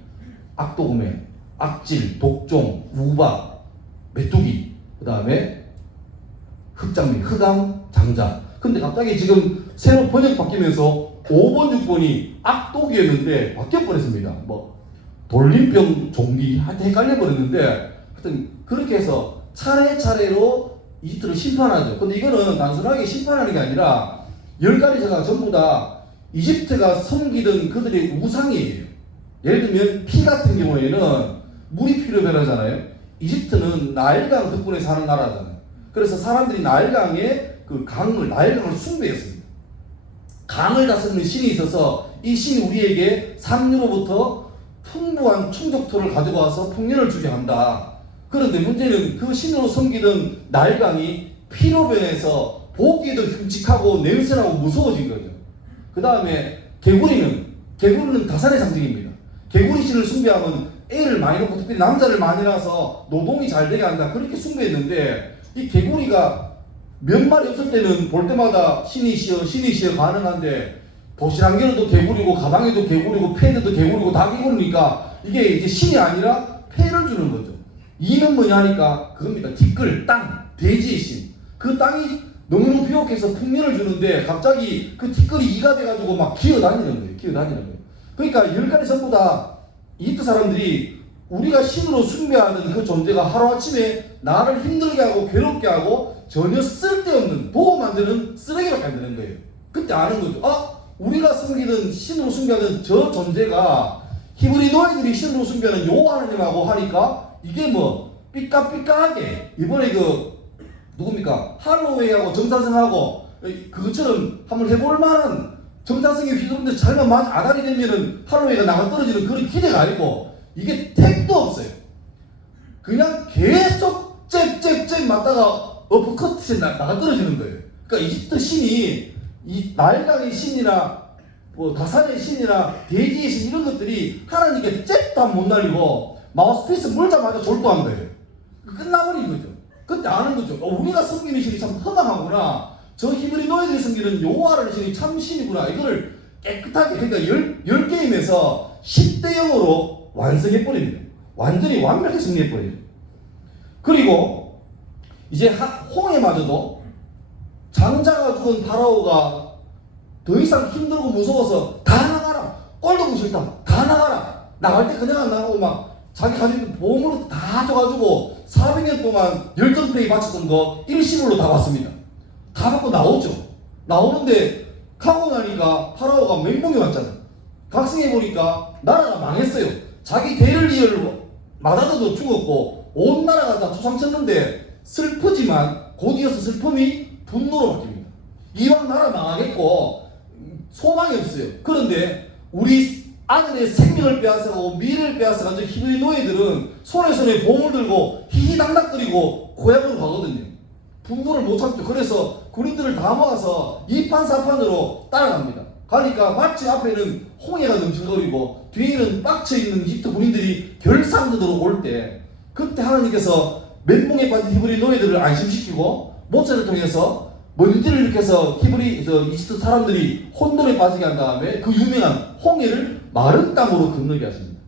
악독, 우매 악질, 독종, 우박, 메뚜기, 그 다음에 흑장미, 흑암, 장자. 근데 갑자기 지금 새로 번역 바뀌면서 5번, 6번이 악독이었는데 바뀌어버렸습니다. 뭐 돌림병 종기 하여튼 헷갈려버렸는데 하여튼 그렇게 해서 차례차례로 이집트를 심판하죠. 근데 이거는 단순하게 심판하는 게 아니라 10가지가 전부 다 이집트가 섬기던 그들의 우상이에요. 예를 들면 피 같은 경우에는 물이 필요하잖아요. 이집트는 나일강 덕분에 사는 나라잖아요. 그래서 사람들이 나일강의 그 나일강을 숭배했습니다. 강을 다스리는 신이 있어서 이 신이 우리에게 삼류로부터 풍부한 충족토를 가져와서 풍년을 주게 한다. 그런데 문제는 그 신으로 섬기던 나일강이 피로 변해서 보기에도 흉측하고 냄새나고 무서워진 거죠. 그 다음에 개구리는 다산의 상징입니다. 개구리 신을 숭배하면 애를 많이 낳고 특별히 남자를 많이 낳아서 노동이 잘 되게 한다. 그렇게 숭배했는데 이 개구리가 몇 마리 없을 때는 볼 때마다 신이 시여 가능한데 도시락에도 개구리고 가방에도 개구리고 패드도 개구리고 다 개구리니까 이게 이제 신이 아니라 폐를 주는 거죠. 이는 뭐냐 하니까 그겁니다. 티끌, 땅, 돼지의 신. 그 땅이 너무너무 비옥해서 풍년을 주는데 갑자기 그 티끌이 이가 돼가지고 막 기어다니는 거예요. 그러니까 10가지 전부 다 이집트 사람들이 우리가 신으로 숭배하는 그 존재가 하루아침에 나를 힘들게 하고 괴롭게 하고 전혀 쓸데없는 도움 안 되는 쓰레기밖에 안 되는 거예요. 그때 아는 거죠. 우리가 섬기던 신으로 숭배하는 저 존재가 히브리 노예들이 신으로 숭배하는 여호와 하나님하고 하니까 이게 뭐 삐까삐까하게 이번에 누굽니까? 할로웨이하고 정사성하고 그것처럼 한번 해볼 만한 정사성이 휘두른데 잘만 아다리 되면은 할로웨이가 나가 떨어지는 그런 기대가 아니고 이게 택도 없어요. 그냥 계속 쨍쨍쨍 맞다가 어퍼컷에 나가 떨어지는 거예요. 그러니까 이집트 신이 이 나일강의 신이나 뭐 다산의 신이나 돼지의 신 이런 것들이 하나님께 잽도 못 날리고 마우스피스 물자마자 졸도한 거예요. 끝나버린 거죠. 그때 아는 거죠. 우리가 섬기는 신이 참 허망하구나. 저 히브리 노예들이 섬기는 여호와라는 신이 참 신이구나. 이거를 깨끗하게 그러니까 10게임에서 10대 0으로 완성해버립니다. 완전히 완벽하게 승리해버려요. 그리고 이제 홍해마저도 장자가 죽은 파라오가 더 이상 힘들고 무서워서 다 나가라. 꼴도 보기 싫다. 다 나가라. 나갈 때 그냥 안 나가고 막 자기 가진 보험으로 다 줘가지고 400년 동안 열정페이 바쳤던 거 일시불로 다 받습니다. 다 받고 나오죠. 나오는데 가고 나니까 파라오가 멘붕이 왔잖아요. 각성해보니까 나라가 망했어요. 자기 대를 이을 마다도도 죽었고 온 나라가 다 투상쳤는데 슬프지만 곧 이어서 슬픔이 분노로 바뀝니다. 이왕 나라 망하겠고 소망이 없어요. 그런데 우리 아들의 생명을 빼앗아가고 미래를 빼앗아간 히브리 노예들은 손에 봉을 들고 히히당당거리고 고향으로 가거든요. 분노를 못 참죠. 그래서 군인들을 다 모아서 이판사판으로 따라갑니다. 가니까 마치 앞에는 홍해가 넘쳐거리고 뒤에는 빡쳐있는 이집트 군인들이 결상전으로 올 때 그때 하나님께서 멘붕에 빠진 히브리 노예들을 안심시키고 모세를 통해서 먼지를 일으켜서 이집트 사람들이 혼돈에 빠지게 한 다음에 그 유명한 홍해를 마른 땅으로 건너게 하십니다.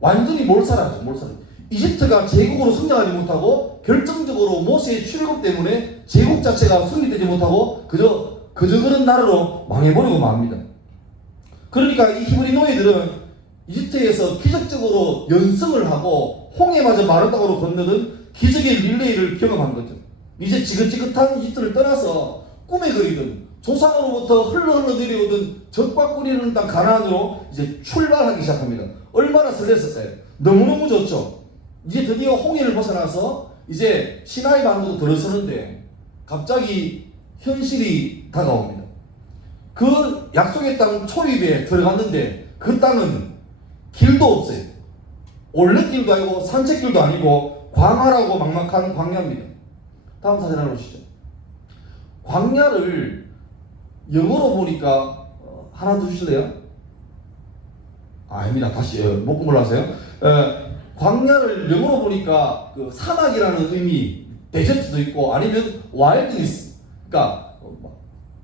완전히 몰살하죠. 이집트가 제국으로 성장하지 못하고 결정적으로 모세의 출국 때문에 제국 자체가 성립되지 못하고 그저 그런 나라로 망해버리고 맙니다. 그러니까 이 히브리 노예들은 이집트에서 기적적으로 연승을 하고 홍해마저 마른 땅으로 건너던 기적의 릴레이를 경험한 거죠. 이제 지긋지긋한 이집트를 떠나서 꿈에 그리던 조상으로부터 흘러 내려오던 적과 꿀이는 땅 가나안으로 이제 출발하기 시작합니다. 얼마나 설렜을까요? 너무너무 좋죠. 이제 드디어 홍해를 벗어나서 이제 시나이 반도도 들어서는데 갑자기 현실이 다가옵니다. 그 약속의 땅 초입에 들어갔는데 그 땅은 길도 없어요. 올레길도 아니고 산책길도 아니고 광활하고 막막한 광야입니다. 다음 사진 하나 보시죠. 광야를 영어로 보니까 하나 더 주실래요? 아닙니다. 다시 못 본 걸로 하세요. 광야를 영어로 보니까 그 사막이라는 의미, 데저트도 있고 아니면 와일드니스, 그러니까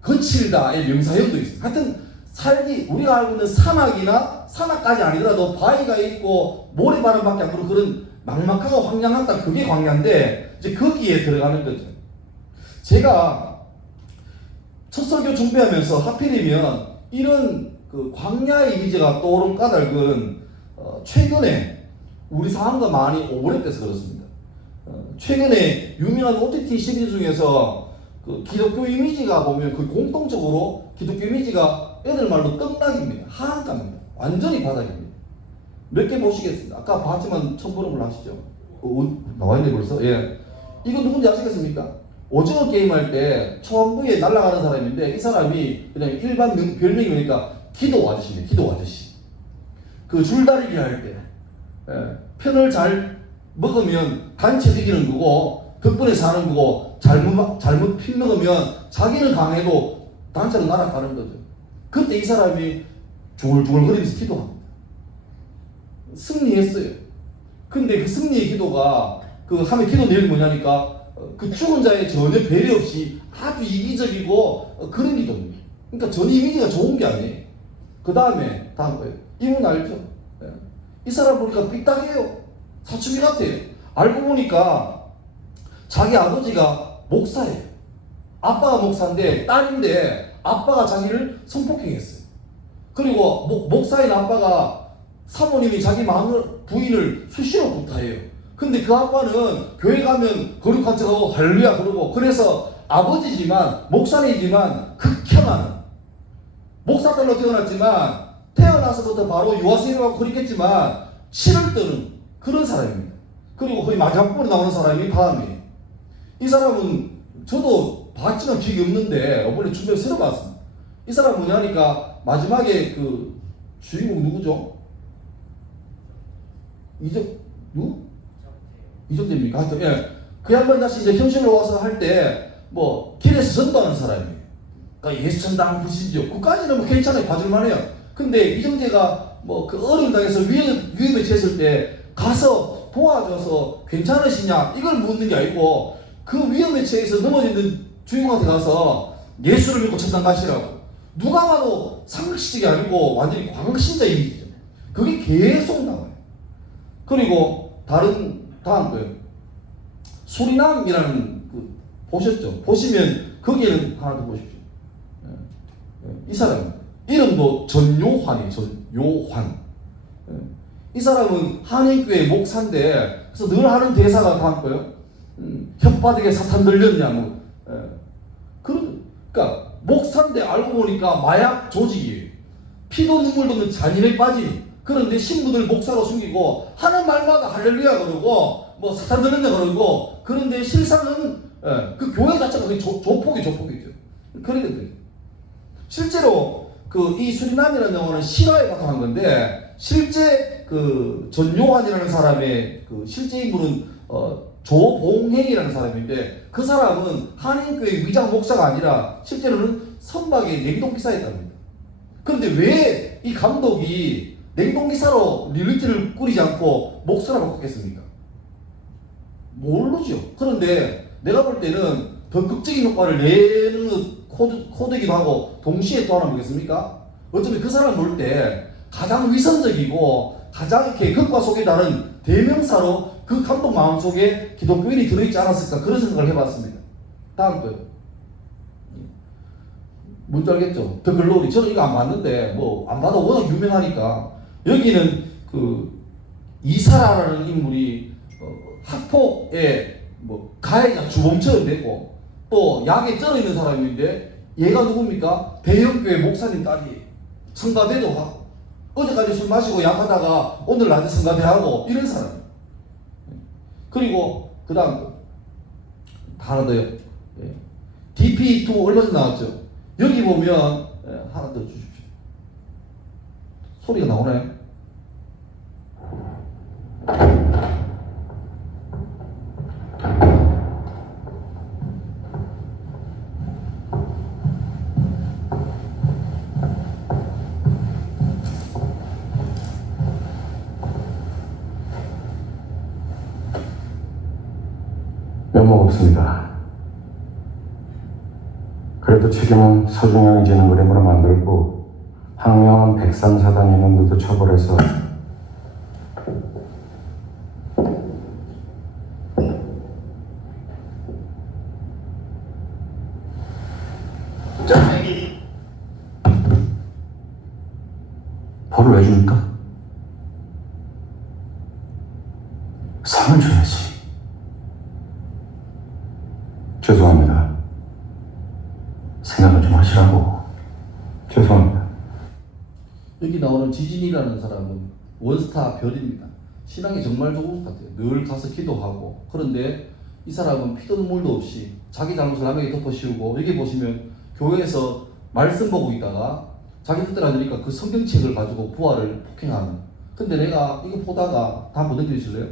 거칠다의 명사형도 있어요. 하여튼 우리가 알고 있는 사막이나 사막까지 아니더라도 바위가 있고 모래바람밖에 안 부는 그런 막막하고 황량한 땅, 그게 광야인데 이제 거기에 들어가는 거죠. 제가 첫 설교 준비하면서 하필이면 이런 그 광야의 이미지가 떠오른 까닭은 최근에 우리 상황과 많이 오버랩돼서 그렇습니다. 최근에 유명한 OTT 시리즈 중에서 그 기독교 이미지가 보면 그 공통적으로 기독교 이미지가 애들 말로 떡락입니다. 하한가입니다. 완전히 바닥입니다. 몇 개 보시겠습니다. 아까 봤지만 처음 보는 걸로 하시죠. 나와있네 벌써. 예. 이거 누군지 아시겠습니까? 오징어 게임할 때 처음부에 날아가는 사람인데 이 사람이 그냥 일반 별명이 뭐니까 기도 아저씨입니다. 기도 아저씨. 그 줄다리기 할 때 편을 잘 먹으면 단체 이기는 거고 덕분에 사는 거고 잘못 핀 먹으면 자기는 강해도 단체로 날아가는 거죠. 그때 이 사람이 중얼중얼거리면서 기도합니다. 승리했어요. 근데 그 승리의 기도가 그 하면 기도 내용이 뭐냐니까 그 죽은 자에 전혀 배려 없이 아주 이기적이고 그런 기도입니다. 그러니까 전혀 이미지가 좋은 게 아니에요. 그 다음에 다음 거예요. 이분 알죠? 이 사람 보니까 삐딱해요. 사춘기 같아요. 알고 보니까 자기 아버지가 목사예요. 아빠가 목사인데 딸인데 아빠가 자기를 성폭행했어요. 그리고 목사인 아빠가 사모님이 자기 부인을 수시로 구타해요. 근데 그 아빠는 교회 가면 거룩한 척하고 할렐루야 그러고 그래서 아버지지만 목사이지만 극혐하는 목사딸로 태어났지만 태어나서부터 바로 유아세례하고 그랬겠지만 실을 뜨는 그런 사람입니다. 그리고 거의 마지막 부분에 나오는 사람이 다음이에요. 이 사람은 저도 봤지만 기억이 없는데 이번에 준비해서 새로 봤습니다. 이 사람 뭐냐니까 마지막에 그 주인공 누구죠? 이정재입니까? 하여튼 예. 그 양반 다시 이제 현실로 와서 할 때 뭐 길에서 전도하는 사람이에요. 그러니까 예수 전당 부신지요. 그까지는 뭐 괜찮아요. 봐줄만해요. 근데 이정재가 뭐 그 어려움 당해서 위험에 처했을 때 가서 도와줘서 괜찮으시냐 이걸 묻는 게 아니고 그 위험에 처해서 넘어지는 주인공한테 가서 예수를 믿고 전당 가시라고. 누가 봐도 상식적이 아니고 완전히 광신자 이미지죠. 그게 계속 나와요. 그리고 다음 거예요. 수리남이라는 그 보셨죠? 보시면 거기에는 하나 더 보십시오. 이 사람 이름도 전요환이에요. 전요환. 이 사람은 한인교회 목사인데 그래서 늘 하는 대사가 다음 거예요. 혓바닥에 사탄 들렸냐 뭐. 그러니까 목사인데 알고 보니까 마약 조직이에요. 피도 눈물도 없는 잔인에 빠진. 그런데 신부들 목사로 숨기고 하는 말마다 할렐루야 그러고 뭐 사탄 들렸냐 그러고 그런데 실상은 그 교회 자체가 거의 조폭이죠. 그러거든요. 실제로 그 이 수리남이라는 영화는 실화에 바탕한 건데 실제 그 전요환이라는 사람의 그 실제 인물은 조봉행이라는 사람인데 그 사람은 한인교회 위장 목사가 아니라 실제로는 선박의 냉동기사였답니다. 그런데 왜 이 감독이 냉동기사로 리얼리티를 꾸리지 않고 목사로 바꿨겠습니까? 모르죠. 그런데 내가 볼 때는 더 극적인 효과를 내는 코드이기도 하고 동시에 또 하나 뭐겠습니까? 어쩌면 그 사람 볼 때 가장 위선적이고 가장 이렇게 극과 속에 다른 대명사로 그 감독 마음속에 기독교인이 들어있지 않았을까 그런 생각을 해봤습니다. 다음 거요. 뭔지 알겠죠? 더 글로리. 저는 이거 안 봤는데 뭐 안 봐도 워낙 유명하니까 여기는 그 이사라라는 인물이 학폭의 뭐 가해자 주범처럼 되고 또 약에 쩔어 있는 사람인데 얘가 누굽니까? 대형교회 목사님 딸이 성가대도 하고 어제까지 술 마시고 약하다가 오늘 낮에 성가대하고 이런 사람. 그리고 그 다음 하나 더요. DP2 얼마 전에 나왔죠. 여기 보면 하나 더 주십시오. 소리가 나오나요? 면목 없습니다. 그래도 책임은 서중형이 지는 그림으로 만들고 항명한 백삼사단 인원들도 처벌해서 이 벌을 왜 줍니까? 상을 줘야지. 죄송합니다. 생각을 좀 하시라고. 죄송합니다. 여기 나오는 지진이라는 사람은 원스타 별입니다. 신앙이 정말 좋은 것 같아요. 늘 가서 기도하고. 그런데 이 사람은 피도 눈물도 없이 자기 잘못을 남에게 덮어씌우고, 여기 보시면 교회에서 말씀 보고 있다가 자기 뜻대로 안 되니까 그 성경책을 가지고 부활을 폭행하는. 근데 내가 이거 보다가 다 한번 느껴주실래요?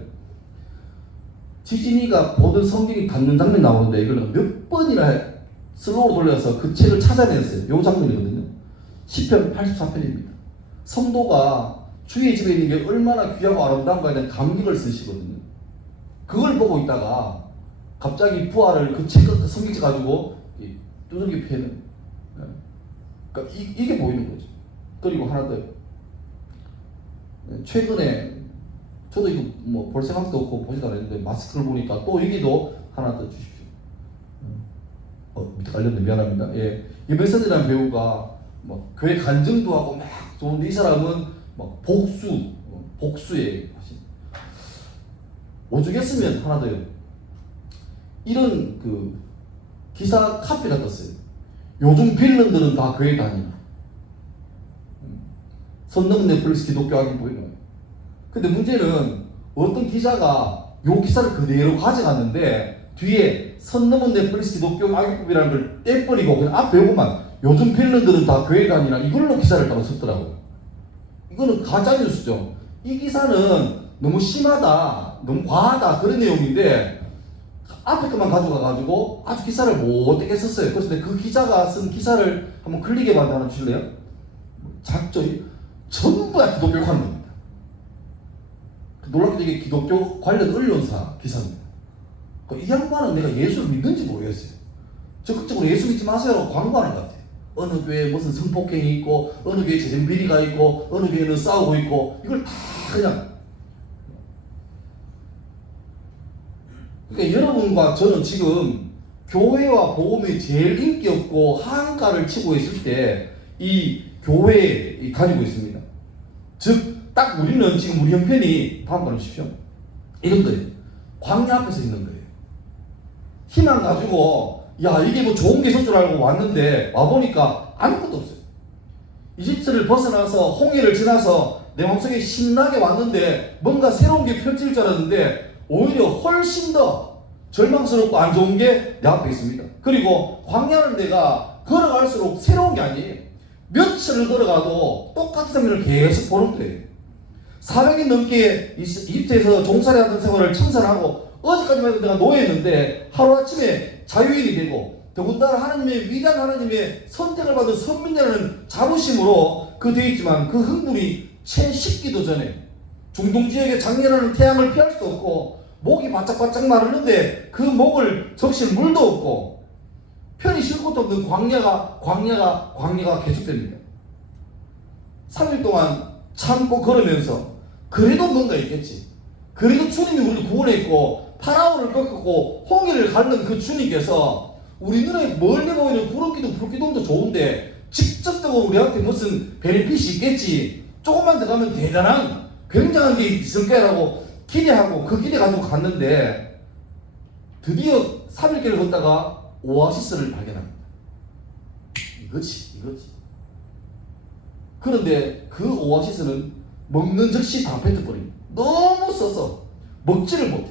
지진이가 보던 성경이 닿는 장면 나오는데 이걸 몇 번이나 슬로우로 돌려서 그 책을 찾아냈어요. 요 장면이거든요. 시편 84편입니다. 성도가 주의 집에 있는 게 얼마나 귀하고 아름다운가에 대한 감격을 쓰시거든요. 그걸 보고 있다가 갑자기 부활을 그 책, 그 성경책 가지고 두들겨 패는. 그러니까 이게 보이는 거죠. 그리고 하나 더. 최근에 저도 이거 뭐 볼 생각도 없고 보지도 않았는데 마스크를 보니까 또 여기도 하나 더 주십시오. 밑에 깔렸네. 미안합니다. 예. 이메슨이라는 배우가 뭐 교회 간증도 하고 막 좋은데 이 사람은 막 복수에 하신. 오죽했으면 하나 더요. 이런 그 기사 카피가 떴어요. 요즘 빌런들은 다 교회 다니나. 선 넘은 넷플릭스 기독교 하긴 보이는 거예요. 근데 문제는 어떤 기자가 요 기사를 그대로 가져갔는데 뒤에 선 넘은 넷플릭스 기독교 악기법이라는 걸 떼버리고 그냥 앞 배우고만 요즘 빌런들은 다 교회 다니나 이걸로 기사를 따로 썼더라고요. 이거는 가짜뉴스죠. 이 기사는 너무 심하다, 너무 과하다 그런 내용인데 앞에 것만 가져가가지고 아주 기사를 못되게 썼어요. 그래서 그 기자가 쓴 기사를 한번 클릭해봐도 하나 주실래요? 작전이 전부 다 기독교 욕하는 겁니다. 놀랍게도 이게 기독교 관련 언론사 기사입니다. 이 양반은 내가 예수를 믿는지 모르겠어요. 적극적으로 예수 믿지 마세요 광고하는 것 같아요. 어느 교회에 무슨 성폭행이 있고 어느 교회에 재정비리가 있고 어느 교회는 싸우고 있고 이걸 다 그냥. 그러니까 여러분과 저는 지금 교회와 복음이 제일 인기 없고 하한가를 치고 있을 때 이 교회에 다니고 있습니다. 즉 딱 우리는 지금 우리 형편이 다음 거 보십시오. 이런 거예요. 광야 앞에서 있는 거예요. 희망 가지고 야 이게 뭐 좋은 게 있을 줄 알고 왔는데 와보니까 아무것도 없어요. 이집트를 벗어나서 홍해를 지나서 내 마음속에 신나게 왔는데 뭔가 새로운 게 펼칠 줄 알았는데 오히려 훨씬 더 절망스럽고 안 좋은 게 내 앞에 있습니다. 그리고 광야는 내가 걸어갈수록 새로운 게 아니에요. 며칠을 걸어가도 똑같은 장면을 계속 보는 거예요. 400년 넘게 이집트에서 종살이 하던 생활을 청산하고 어제까지만 해도 내가 노예였는데 하루아침에 자유인이 되고 더군다나 하나님의 위대한 하나님의 선택을 받은 선민이라는 자부심으로 그 되어 있지만 그 흥분이 채 식기도 전에 중동 지역의 장렬하는 태양을 피할 수도 없고 목이 바짝바짝 마르는데 그 목을 적실 물도 없고 편히 쉴 것도 없는 광야가 계속됩니다. 3일 동안 참고 걸으면서 그래도 뭔가 있겠지. 그래도 주님이 우리를 구원했고 파라오를 꺾었고 홍해를 가르는 그 주님께서 우리 눈에 멀리 보이는 구름기둥 불기둥도 좋은데 직접적으로 우리한테 무슨 베네핏이 있겠지. 조금만 더 가면 대단한 굉장한 게 있을 거라고 기대하고 그 기대 가지고 갔는데 드디어 3일길을 걷다가 오아시스를 발견합니다. 이거지. 그런데 그 오아시스는 먹는 즉시 다 뱉어버립니다. 너무 써서 먹지를 못해.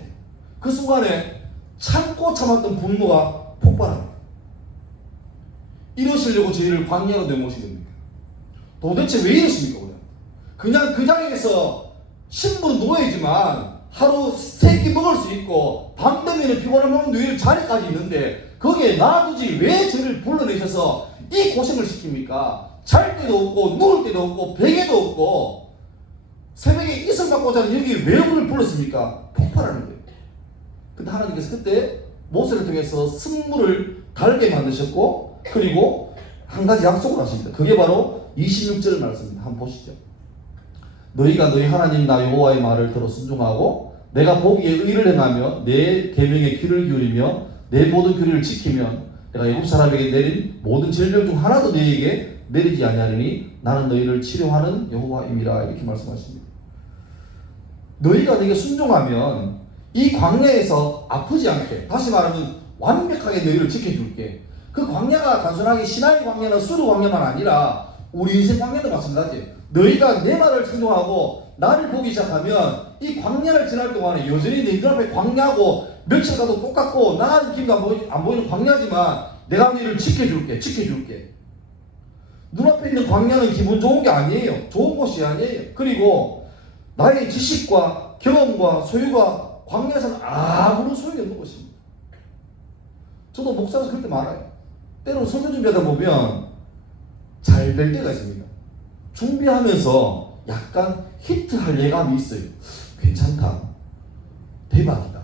그 순간에 참고 참았던 분노가 폭발합니다. 이러시려고 저희를 광야로 내모신 겁니까? 도대체 왜 이러십니까? 그냥 그 장에서 신분 노예지만 하루 3끼 먹을 수 있고 밤 되면 피곤하면 늘 자리까지 있는데 거기에 놔두지 왜 저를 불러내셔서 이 고생을 시킵니까? 잘 때도 없고 누울 때도 없고 베개도 없고 새벽에 이슬 받고 자는 여기 왜 우리를 불렀습니까? 폭발하는 거예요. 근데 하나님께서 그때 모세를 통해서 승물을 달게 만드셨고 그리고 한 가지 약속을 하십니다. 그게 바로 26절 말씀입니다. 한번 보시죠. 너희가 너희 하나님 나 여호와의 말을 들어 순종하고 내가 보기에 의를 행하며 내 계명에 귀를 기울이며 내 모든 규례를 지키면 내가 애굽 사람에게 내린 모든 질병 중 하나도 너희에게 내리지 아니하리니 나는 너희를 치료하는 여호와임이라 이렇게 말씀하십니다. 너희가 내게 순종하면 이 광야에서 아프지 않게, 다시 말하면 완벽하게 너희를 지켜줄게. 그 광야가 단순하게 시나이 광야나 수르 광야만 아니라 우리 인생 광야도 마찬가지예요. 너희가 내 말을 순종하고 나를 보기 시작하면 이 광야를 지날 동안에 여전히 너희들 앞에 광야고 며칠 가도 똑같고 나가는 느낌도 안 보이는 광야지만 내가 너희를 지켜줄게. 눈앞에 있는 광야는 기분 좋은 게 아니에요. 좋은 곳이 아니에요. 그리고 나의 지식과 경험과 소유가 광야에서는 아무런 소용이 없는 것입니다. 저도 목사로서 그럴 때 많아요. 때로 설교 준비하다 보면 잘 될 때가 있습니다. 준비하면서 약간 히트할 예감이 있어요. 괜찮다. 대박이다.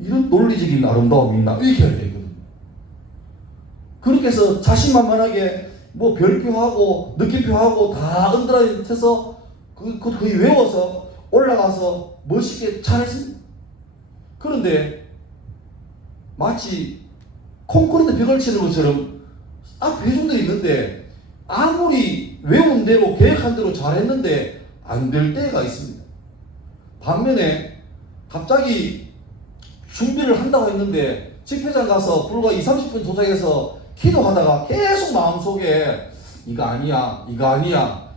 이런 논리적인 아름다움이 있나? 이렇게 할 때거든요. 그렇게 해서 자신만만하게 뭐 별표하고 느낌표하고 다 언더라인해서 거의 외워서 올라가서 멋있게 잘했습니다. 그런데 마치 콘크리트 벽을 치는 것처럼 앞에 회중들이 있는데 아무리 외운 대로 계획한 대로 잘했는데 안 될 때가 있습니다. 반면에 갑자기 준비를 한다고 했는데 집회장 가서 불과 20-30분 도착해서 기도하다가 계속 마음속에 이거 아니야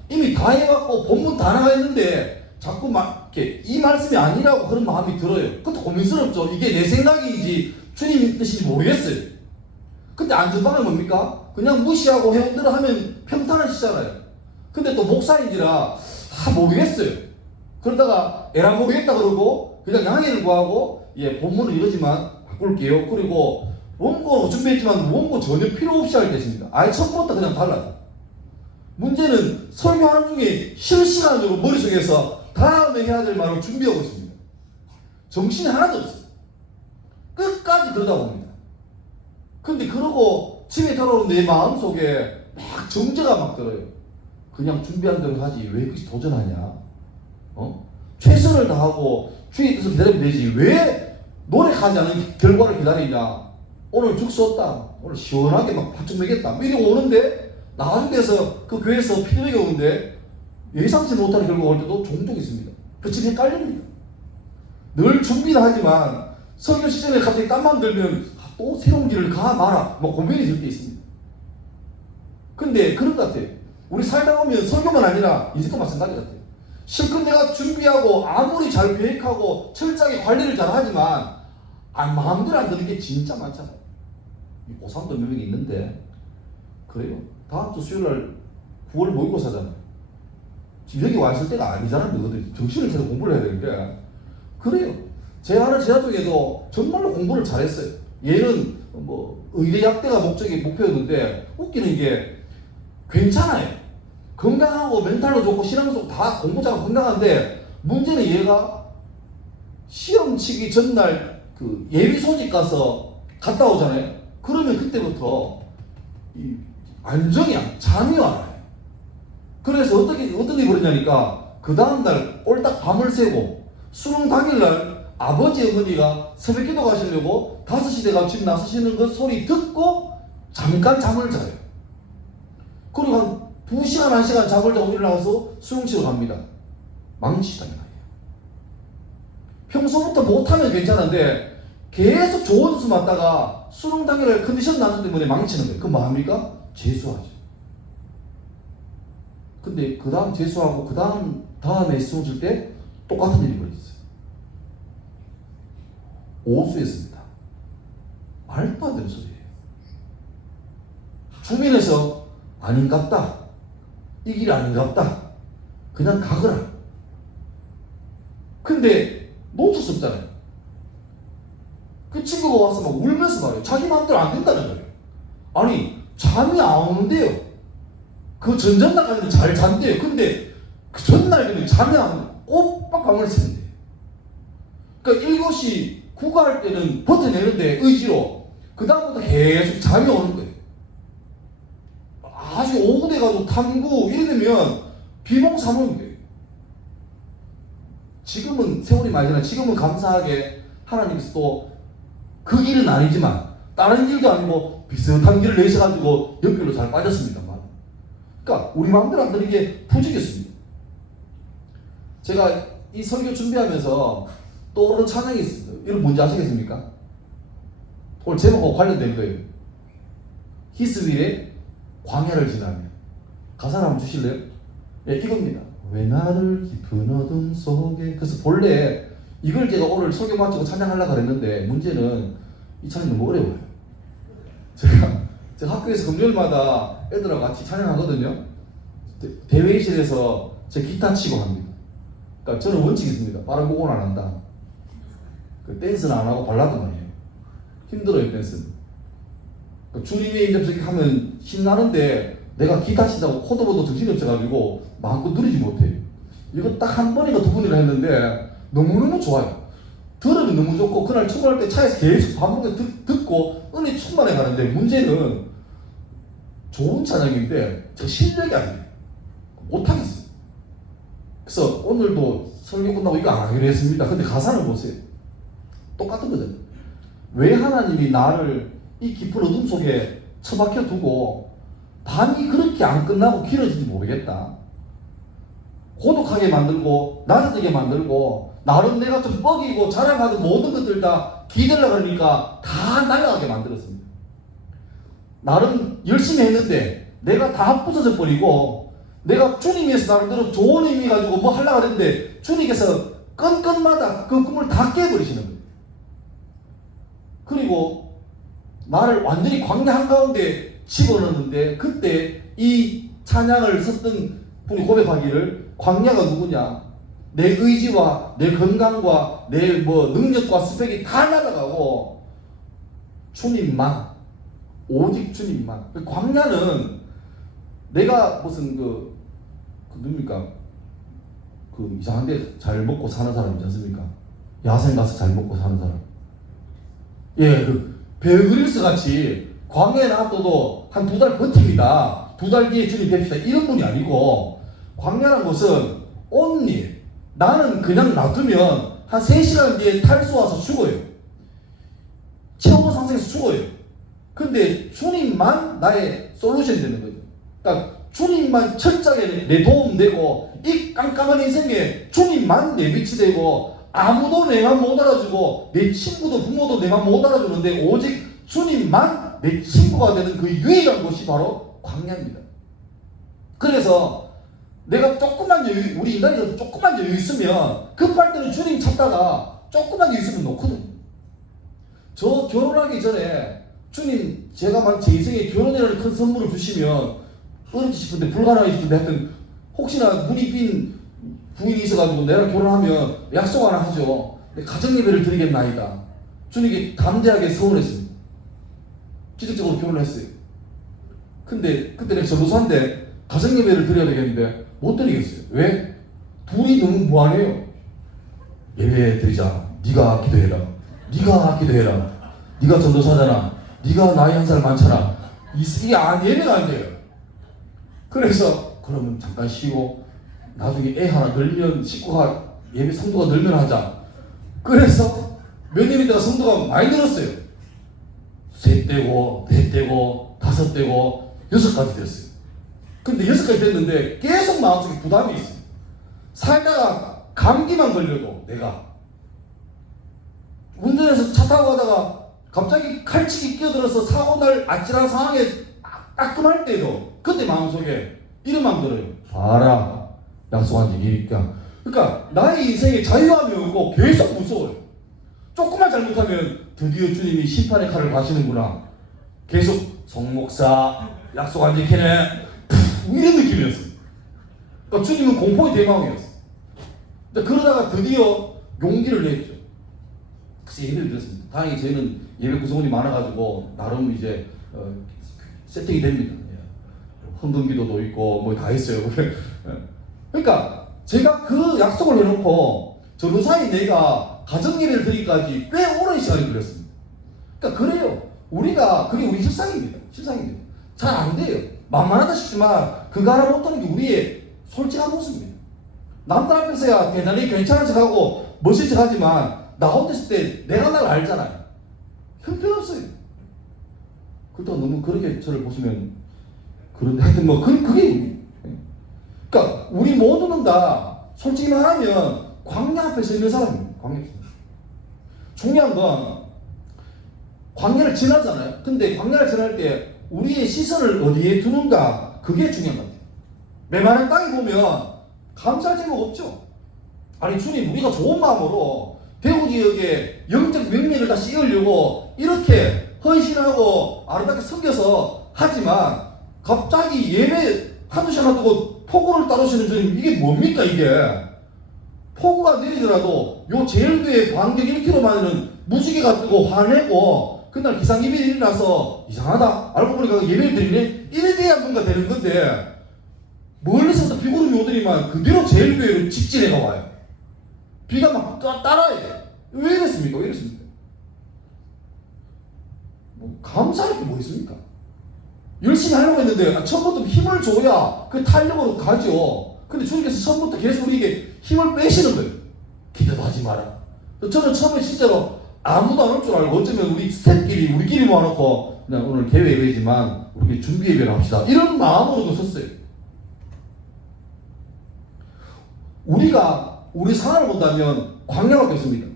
이미 다 해갖고 본문 다 나가 있는데 자꾸 막 이렇게 이 말씀이 아니라고 그런 마음이 들어요. 그것도 고민스럽죠. 이게 내 생각인지 주님의 뜻인지 모르겠어요. 근데 안전방은 뭡니까? 그냥 무시하고 회원대로 하면 평탄하시잖아요. 근데 또 목사인지라 모르겠어요. 그러다가 에라 모르겠다 그러고 그냥 양해를 구하고 본문은 이러지만 바꿀게요. 그리고 원고 준비했지만 원고 전혀 필요 없이 할 때 있습니다. 아예 처음부터 그냥 달라요. 문제는 설교하는 중에 실시간으로 머릿속에서 다음에 해야 될 말을 준비하고 있습니다. 정신이 하나도 없어요. 끝까지 그러다 봅니다. 근데 그러고 집에 돌아오는 내 마음속에 막 정죄가 막 들어요. 그냥 준비한 대로 하지 왜 그것이 도전하냐? 최선을 다하고 주의 뜻을 기다리면 되지 왜 노력하지 않은 결과를 기다리냐? 오늘 죽수 없다. 오늘 시원하게 막 팥죽 먹겠다. 이러고 오는데 나가는 데서 그 교회에서 피드백이 오는데 예상치 못한 결과가 올 때도 종종 있습니다. 그 집에 깔립니다. 늘 준비는 하지만 설교 시즌에 갑자기 땀만 들면 또 새로운 길을 가 마라 뭐 고민이 들 때 있습니다. 근데 그런 것 같아요. 우리 살다 보면 설교만 아니라 인생도 마찬가지 같아요. 실컷 내가 준비하고 아무리 잘 계획하고 철저하게 관리를 잘 하지만 마음대로 안 되는 게 진짜 많잖아요. 고3도 몇 명이 있는데 그래요. 다음 주 수요일날 9월 모의고사잖아요. 지금 여기 와 있을 때가 아니잖아요. 너희들 정신을 차려 공부를 해야 되는데 그래요. 제 아는 제자 중에도 정말로 공부를 잘했어요. 얘는 뭐 의대약대가 목표였는데 웃기는 게 괜찮아요. 건강하고 멘탈도 좋고 신앙도 다 공부 잘하고 건강한데 문제는 얘가 시험 치기 전날 그 예비 소집 가서 갔다 오잖아요. 그러면 그때부터 이 잠이 와요. 그래서 어떤 일이 벌어지냐니까 그 다음날 꼴딱 밤을 새고 수능 당일날 아버지 어머니가 새벽기도 가시려고 5시 돼가 집 나서시는 그 소리 듣고 잠깐 잠을 자요. 그리고 한 2시간 1시간 잠을 자고 일어나서 수능 치러 갑니다. 망치다는 거예요. 평소부터 못하면 괜찮은데 계속 좋은 수 맞다가 수능 당일에 컨디션 나는 때문에 망치는 거예요. 그럼 뭐합니까? 재수하죠. 근데 그 다음 재수하고 그 다음에 수능 칠 때 똑같은 일이 벌어졌어요. 오수했습니다. 말도 안 되는 소리예요. 주민에서 아닌갑다. 이 길이 아닌갑다. 그냥 가거라. 근데 놓칠 수 없잖아요. 그 친구가 와서 막 울면서 말해요. 자기 마음대로 안 된다는 거예요. 아니 잠이 안 오는데요. 그 전전날까지는 잘 잔대요. 근데 그 전날에는 잠이 안 오고 꼬박 밤을 새는데요. 그러니까 7시 국어할 때는 버텨내는데 의지로 그 다음부터 계속 잠이 오는 거예요. 아주 오후 돼가지고 탐구 이러면 비몽사몽인 거예요. 지금은 세월이 많이 지나 지금은 감사하게 하나님께서 또 그 길은 아니지만 다른 길도 아니고 비슷한 길을 내셔가지고 옆길로 잘 빠졌습니다만. 그러니까 우리 마음대로 안 되는 게 부지겠습니다. 제가 이 설교 준비하면서 떠오르는 찬양이 있습니다. 이건 뭔지 아시겠습니까? 오늘 제목과 관련된 거예요. 히스윌의 광야를 지나며. 가사를 한번 주실래요? 예, 이겁니다. 왜 나를 깊은 어둠 속에. 그래서 본래 이걸 제가 오늘 설교 마치고 찬양하려고 그랬는데 문제는 이 찬양이 너무 어려워요. 제가 학교에서 금요일마다 애들하고 같이 찬양하거든요. 대회실에서 제 기타 치고 합니다. 그러니까 저는 원칙이 있습니다. 빠른 곡은 안 한다. 그 댄스는 안 하고 발라드만 해요. 힘들어요, 댄스는. 그러니까 주님의 인접석이 하면 신나는데 내가 기타 치다고 코드보도 정신이 없어가지고 마음껏 누리지 못해요. 이거 딱 한 번인가 두 번이나 했는데 너무너무 좋아요. 들으면 너무 좋고 그날 출근할 때 차에서 계속 반복해서 듣고 은혜 충만해 가는데 문제는 좋은 찬양인데 저 실력이 안 돼요. 못하겠어요. 그래서 오늘도 설교 끝나고 이거 안 하기로 했습니다. 근데 가사를 보세요. 똑같은 거잖아요. 왜 하나님이 나를 이 깊은 어둠 속에 처박혀 두고 밤이 그렇게 안 끝나고 길어진지 모르겠다. 고독하게 만들고 낮아지게 만들고 나름 내가 좀 뻐기고 자랑하던 모든 것들 다 기대려고 그러니까 다 날아가게 만들었습니다. 나름 열심히 했는데 내가 다 부서져 버리고 내가 주님께서 나름대로 좋은 의미 가지고 뭐 하려고 했는데 주님께서 건건마다 그 꿈을 다 깨버리시는 거예요. 그리고 나를 완전히 광야 한가운데 집어넣는데 그때 이 찬양을 썼던 분이 고백하기를 광야가 누구냐? 내 의지와 내 건강과 내 뭐 능력과 스펙이 다 날아가고 주님만, 오직 주님만. 광야는 내가 무슨 누굽니까? 그 이상한데 잘 먹고 사는 사람이지 않습니까? 야생 가서 잘 먹고 사는 사람. 예, 그 베어 그릴스 같이 광야에 놔둬도 한 2달 버팁니다. 2달 뒤에 주님 뵙시다. 이런 분이 아니고 광야라는 것은 온리. 나는 그냥 놔두면 한 3시간 뒤에 탈수 와서 죽어요. 체온 상승해서 죽어요. 근데 주님만 나의 솔루션이 되는 거죠. 그러니까 주님만 철저하게 내 도움 되고 이 깜깜한 인생에 주님만 내 빛이 되고 아무도 내 맘 못 알아주고 내 친구도 부모도 내 맘 못 알아주는데 오직 주님만 내 친구가 되는 그 유일한 곳이 바로 광야입니다. 그래서 내가 조금만 여유, 우리 인간이 조금만 여유 있으면 급할 때는 주님 찾다가 조금만 여유 있으면 놓거든요. 저 결혼하기 전에 주님 제가 제 인생에 결혼이라는 큰 선물을 주시면 어렵지 싶은데 불가능하지 싶은데 하여튼 혹시나 눈이 빈 부인이 있어가지고 내랑 결혼하면 약속 하나 하죠. 가정예배를 드리겠나이다. 주님께 담대하게 서원했습니다. 기적적으로 결혼을 했어요. 근데 그때 내가 전도사인데 가정예배를 드려야 되겠는데 못 드리겠어요. 왜? 둘이 너무 무한해요. 예배 드리자. 네가 기도해라. 네가 기도해라. 네가 전도사잖아. 네가 나이 한 살 많잖아. 이게 예배가 안 돼요. 그래서 그러면 잠깐 쉬고 나중에 애 하나 늘면 식구가 예배 성도가 늘면 하자. 그래서 몇 년이 있다가 성도가 많이 늘었어요. 3대고 4대고 5대고 6까지 됐어요. 근데 6까지 됐는데 계속 마음속에 부담이 있어요. 살다가 감기만 걸려도 내가 운전해서 차 타고 가다가 갑자기 칼치기 끼어들어서 사고날 아찔한 상황에 따끔할 때도 그때 마음속에 이런 마음 들어요. 봐라, 약속한 지 기니까. 그러니까 나의 인생에 자유함이 없고 계속 무서워요. 조금만 잘못하면 드디어 주님이 심판의 칼을 가시는구나. 계속 성목사 약속 안 지키네. 이런 느낌이었어요. 그러니까 주님은 공포의 대망이었어요. 그러다가 드디어 용기를 냈죠. 그래서 예배를 드렸습니다. 다행히 저희는 예배 구성원이 많아가지고 나름 이제 세팅이 됩니다. 헌금기도도 있고 뭐 다 있어요. 그러니까 제가 그 약속을 해놓고 전도사인 내가 가정예배를 드리기까지 꽤 오랜 시간이 걸렸습니다. 그러니까 그래요. 우리가 그게 우리 실상입니다. 실상입니다. 잘 안 돼요. 만만하다 싶지만 그거 하나 못하는 게 우리의 솔직한 모습입니다. 남들 앞에서야 대단히 괜찮은 척하고 멋진 척하지만 나 혼자 있을 때 내가 날 알잖아요. 형편없어요. 그렇다고 너무 그렇게 저를 보시면 그런데 하여튼 뭐 그게 그러니까 우리 모두는 다 솔직히 말하면 광야 앞에 서 있는 사람입니다. 광야 앞에. 중요한 건 광야를 지나잖아요. 근데 광야를 지날 때 우리의 시선을 어디에 두는가 그게 중요한 것 같아요. 메마른 땅에 보면 감사할 제목 없죠. 아니 주님 우리가 좋은 마음으로 대구 지역에 영적 명맥을 다 씌우려고 이렇게 헌신하고 아름답게 섬겨서 하지만 갑자기 예배 한두 시간 두고 폭우를 따르시는 주님 이게 뭡니까 이게. 폭우가 내리더라도 요 제일교회 반경 1km만에는 무지개가 뜨고 화내고 그날 기상이변이 일어나서 이상하다 알고 보니까 예배를 드리네 이래 돼야 뭔가 되는 건데 멀리서부터 비구름이 오더니만 그대로 제일교회로 직진해가 와요. 비가 막 따라해. 왜 이랬습니까? 왜 이랬습니까? 뭐 감사할 게 뭐 있습니까? 열심히 하려고 했는데 처음부터 힘을 줘야 그 탄력으로 가죠. 근데 주님께서 처음부터 계속 우리에게 힘을 빼시는 거예요. 기도도 하지 마라. 저는 처음에 진짜로 아무도 안 올 줄 알고 어쩌면 우리 스태프끼리 우리끼리 모아놓고 그냥 오늘 개회 예배지만 우리 준비 예배를 합시다. 이런 마음으로도 섰어요. 우리가 우리 상황을 본다면 광야밖에 없습니다.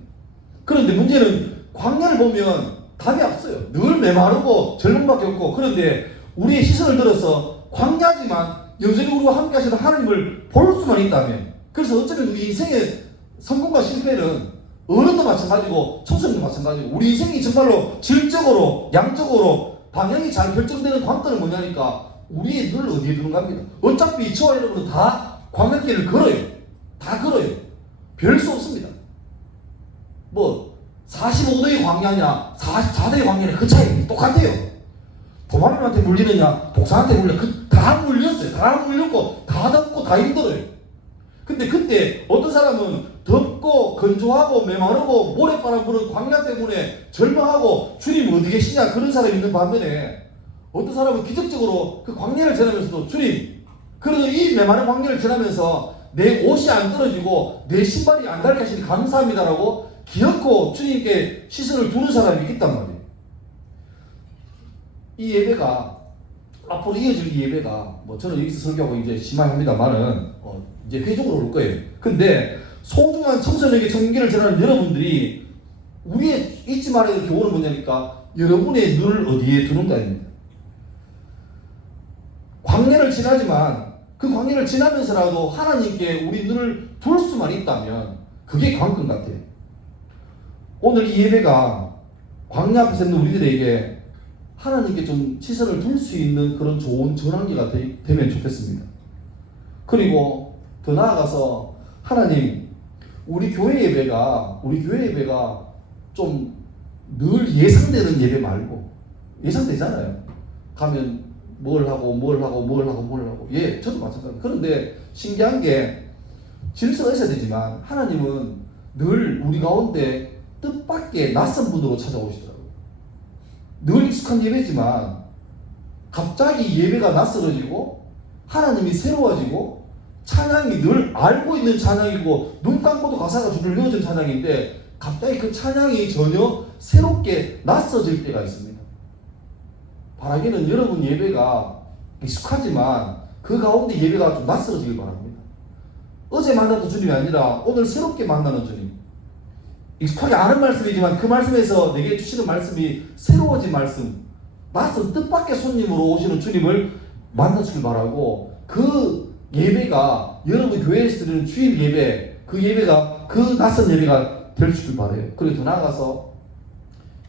그런데 문제는 광야를 보면 답이 없어요. 늘 메마르고 절망밖에 없고 그런데 우리의 시선을 들어서 광야지만 여전히 우리와 함께 하시는 하나님을 볼 수만 있다면 그래서 어쩌면 우리 인생의 성공과 실패는 어른도 마찬가지고 청소년도 마찬가지고 우리 인생이 정말로 질적으로 양적으로 방향이 잘 결정되는 관건은 뭐냐니까 우리의 늘 어디에 두는 겁니다. 어차피 저와 여러분은 다 광야길을 걸어요. 다 걸어요. 별 수 없습니다. 뭐 45도의 광야냐 44도의 광야냐 그 차이 똑같아요. 도마뱀한테 물리느냐 독사한테 물려 다 물렸어요. 다 물렸고 다 덥고 다 힘들어요. 근데 그때 어떤 사람은 덥고 건조하고 메마르고 모래바람 부는 광야 때문에 절망하고 주님 어디 계시냐 그런 사람이 있는 반면에 어떤 사람은 기적적으로 그 광야를 지나면서도 주님 그래도 이 메마른 광야를 지나면서 내 옷이 안 떨어지고 내 신발이 안 닳게 하시니 감사합니다라고 기어코 주님께 시선을 두는 사람이 있단 말이에요. 이 예배가 앞으로 이어질 이 예배가 뭐 저는 여기서 설교하고 이제 심화합니다만은 이제 회중으로 올 거예요. 근데 소중한 청소년에게 청년기를 전하는 여러분들이 우리의 잊지 말아야 될 교훈은 뭐냐니까 여러분의 눈을 어디에 두는가입니다. 광야를 지나지만 그 광야를 지나면서라도 하나님께 우리 눈을 둘 수만 있다면 그게 관건 같아요. 오늘 이 예배가 광야 앞에 있는 우리들에게 하나님께 좀 시선을 둘 수 있는 그런 좋은 전환기가 되면 좋겠습니다. 그리고 더 나아가서 하나님 우리 교회 예배가 좀 늘 예상되는 예배 말고 예상되잖아요. 가면 뭘 하고 예 저도 마찬가지입니다. 그런데 신기한 게 질서가 있어야 되지만 하나님은 늘 우리 가운데 뜻밖의 낯선 분으로 찾아오시더라고요. 늘 익숙한 예배지만 갑자기 예배가 낯설어지고 하나님이 새로워지고 찬양이 늘 알고 있는 찬양이고 눈 감고도 가사가 줄을 외워진 찬양인데 갑자기 그 찬양이 전혀 새롭게 낯서질 때가 있습니다. 바라기는 여러분 예배가 익숙하지만 그 가운데 예배가 좀 낯설어지길 바랍니다. 어제 만났던 주님이 아니라 오늘 새롭게 만나는 주님. 익숙하게 아는 말씀이지만 그 말씀에서 내게 주시는 말씀이 새로워진 말씀, 낯선 뜻밖의 손님으로 오시는 주님을 만나주길 바라고 그 예배가 여러분 교회에서 드리는 주일 예배, 그 예배가 그 낯선 예배가 될 수 있길 바라요. 그리고 더 나아가서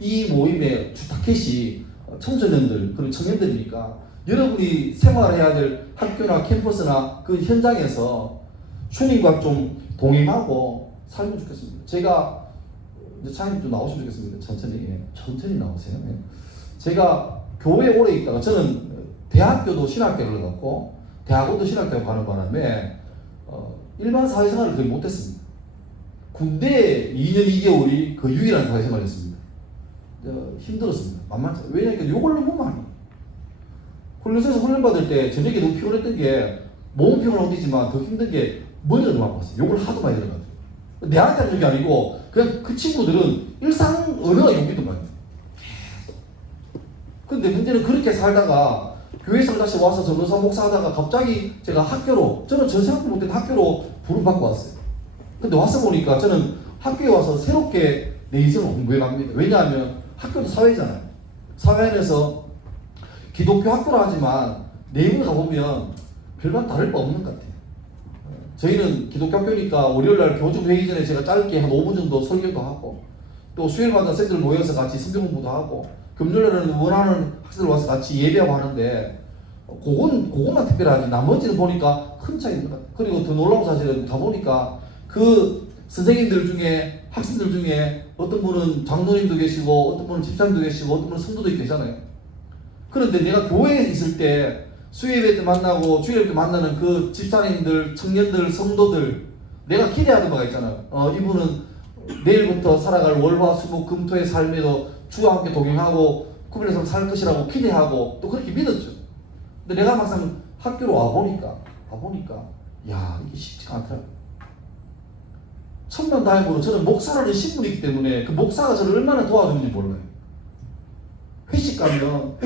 이 모임의 주 타켓이 청소년들 그리고 청년들이니까 여러분이 생활해야 될 학교나 캠퍼스나 그 현장에서 주님과 좀 동행하고 살면 좋겠습니다. 제가 이제 차장님 좀 나오시면 좋겠습니다. 천천히 나오세요. 네. 제가 교회에 오래 있다가 저는 대학교도 신학대학을 갔고 대학원도 신학대학 가는 바람에 일반 사회생활을 거의 못했습니다. 군대 2년 2개월이 그 유일한 사회생활이었습니다. 힘들었습니다. 만만치 않아요. 왜냐하면 욕을 너무 많이. 훈련소에서 훈련받을 때 저녁에 너무 피곤했던 게 몸은 피곤한 것이지만 더 힘든 게 머리가 너무 아팠어요. 욕을 하도 많이 들어가지고. 내한테 하는 욕이 아니고 그냥 그 친구들은 일상 언어가 욕이던 거예요. 근데 문제는 그렇게 살다가 교회에서 다시 와서 전도사 목사하다가 갑자기 제가 학교로, 저는 전 생각도 못했던 학교로 부름받고 왔어요. 근데 와서 보니까 저는 학교에 와서 새롭게 내 인생을 공부해 갑니다. 왜냐하면 학교도 사회잖아요. 사회 안에서 기독교 학교라 하지만 내용을 가보면 별반 다를 바 없는 것 같아요. 저희는 기독교 학교니까 월요일날 교주 회의 전에 제가 짧게 한 5분 정도 설교도 하고, 또 수요일마다 쌤들 모여서 같이 성경 공부도 하고, 금요일날은 원하는 학생들 와서 같이 예배하고 하는데, 그것만 특별하지 나머지는 보니까 큰 차이 있는 것 같아요. 그리고 더 놀라운 사실은 가보니까 그 선생님들 중에, 학생들 중에 어떤 분은 장로님도 계시고, 어떤 분은 집사님도 계시고, 어떤 분은 성도도 계시잖아요. 그런데 내가 교회에 있을 때 수요일에 때 만나고 주일에 때 만나는 그 집사님들, 청년들, 성도들, 내가 기대하는 바가 있잖아요. 이분은 내일부터 살아갈 월화 수목 금토의 삶에도 주와 함께 동행하고 구별해서 살 것이라고 기대하고 또 그렇게 믿었죠. 근데 내가 막상 학교로 와보니까 야, 이게 쉽지가 않더라고요. 천만다행으로 저는 목사라는 신분이기 때문에 그 목사가 저를 얼마나 도와주는지 몰라요. 회식 가면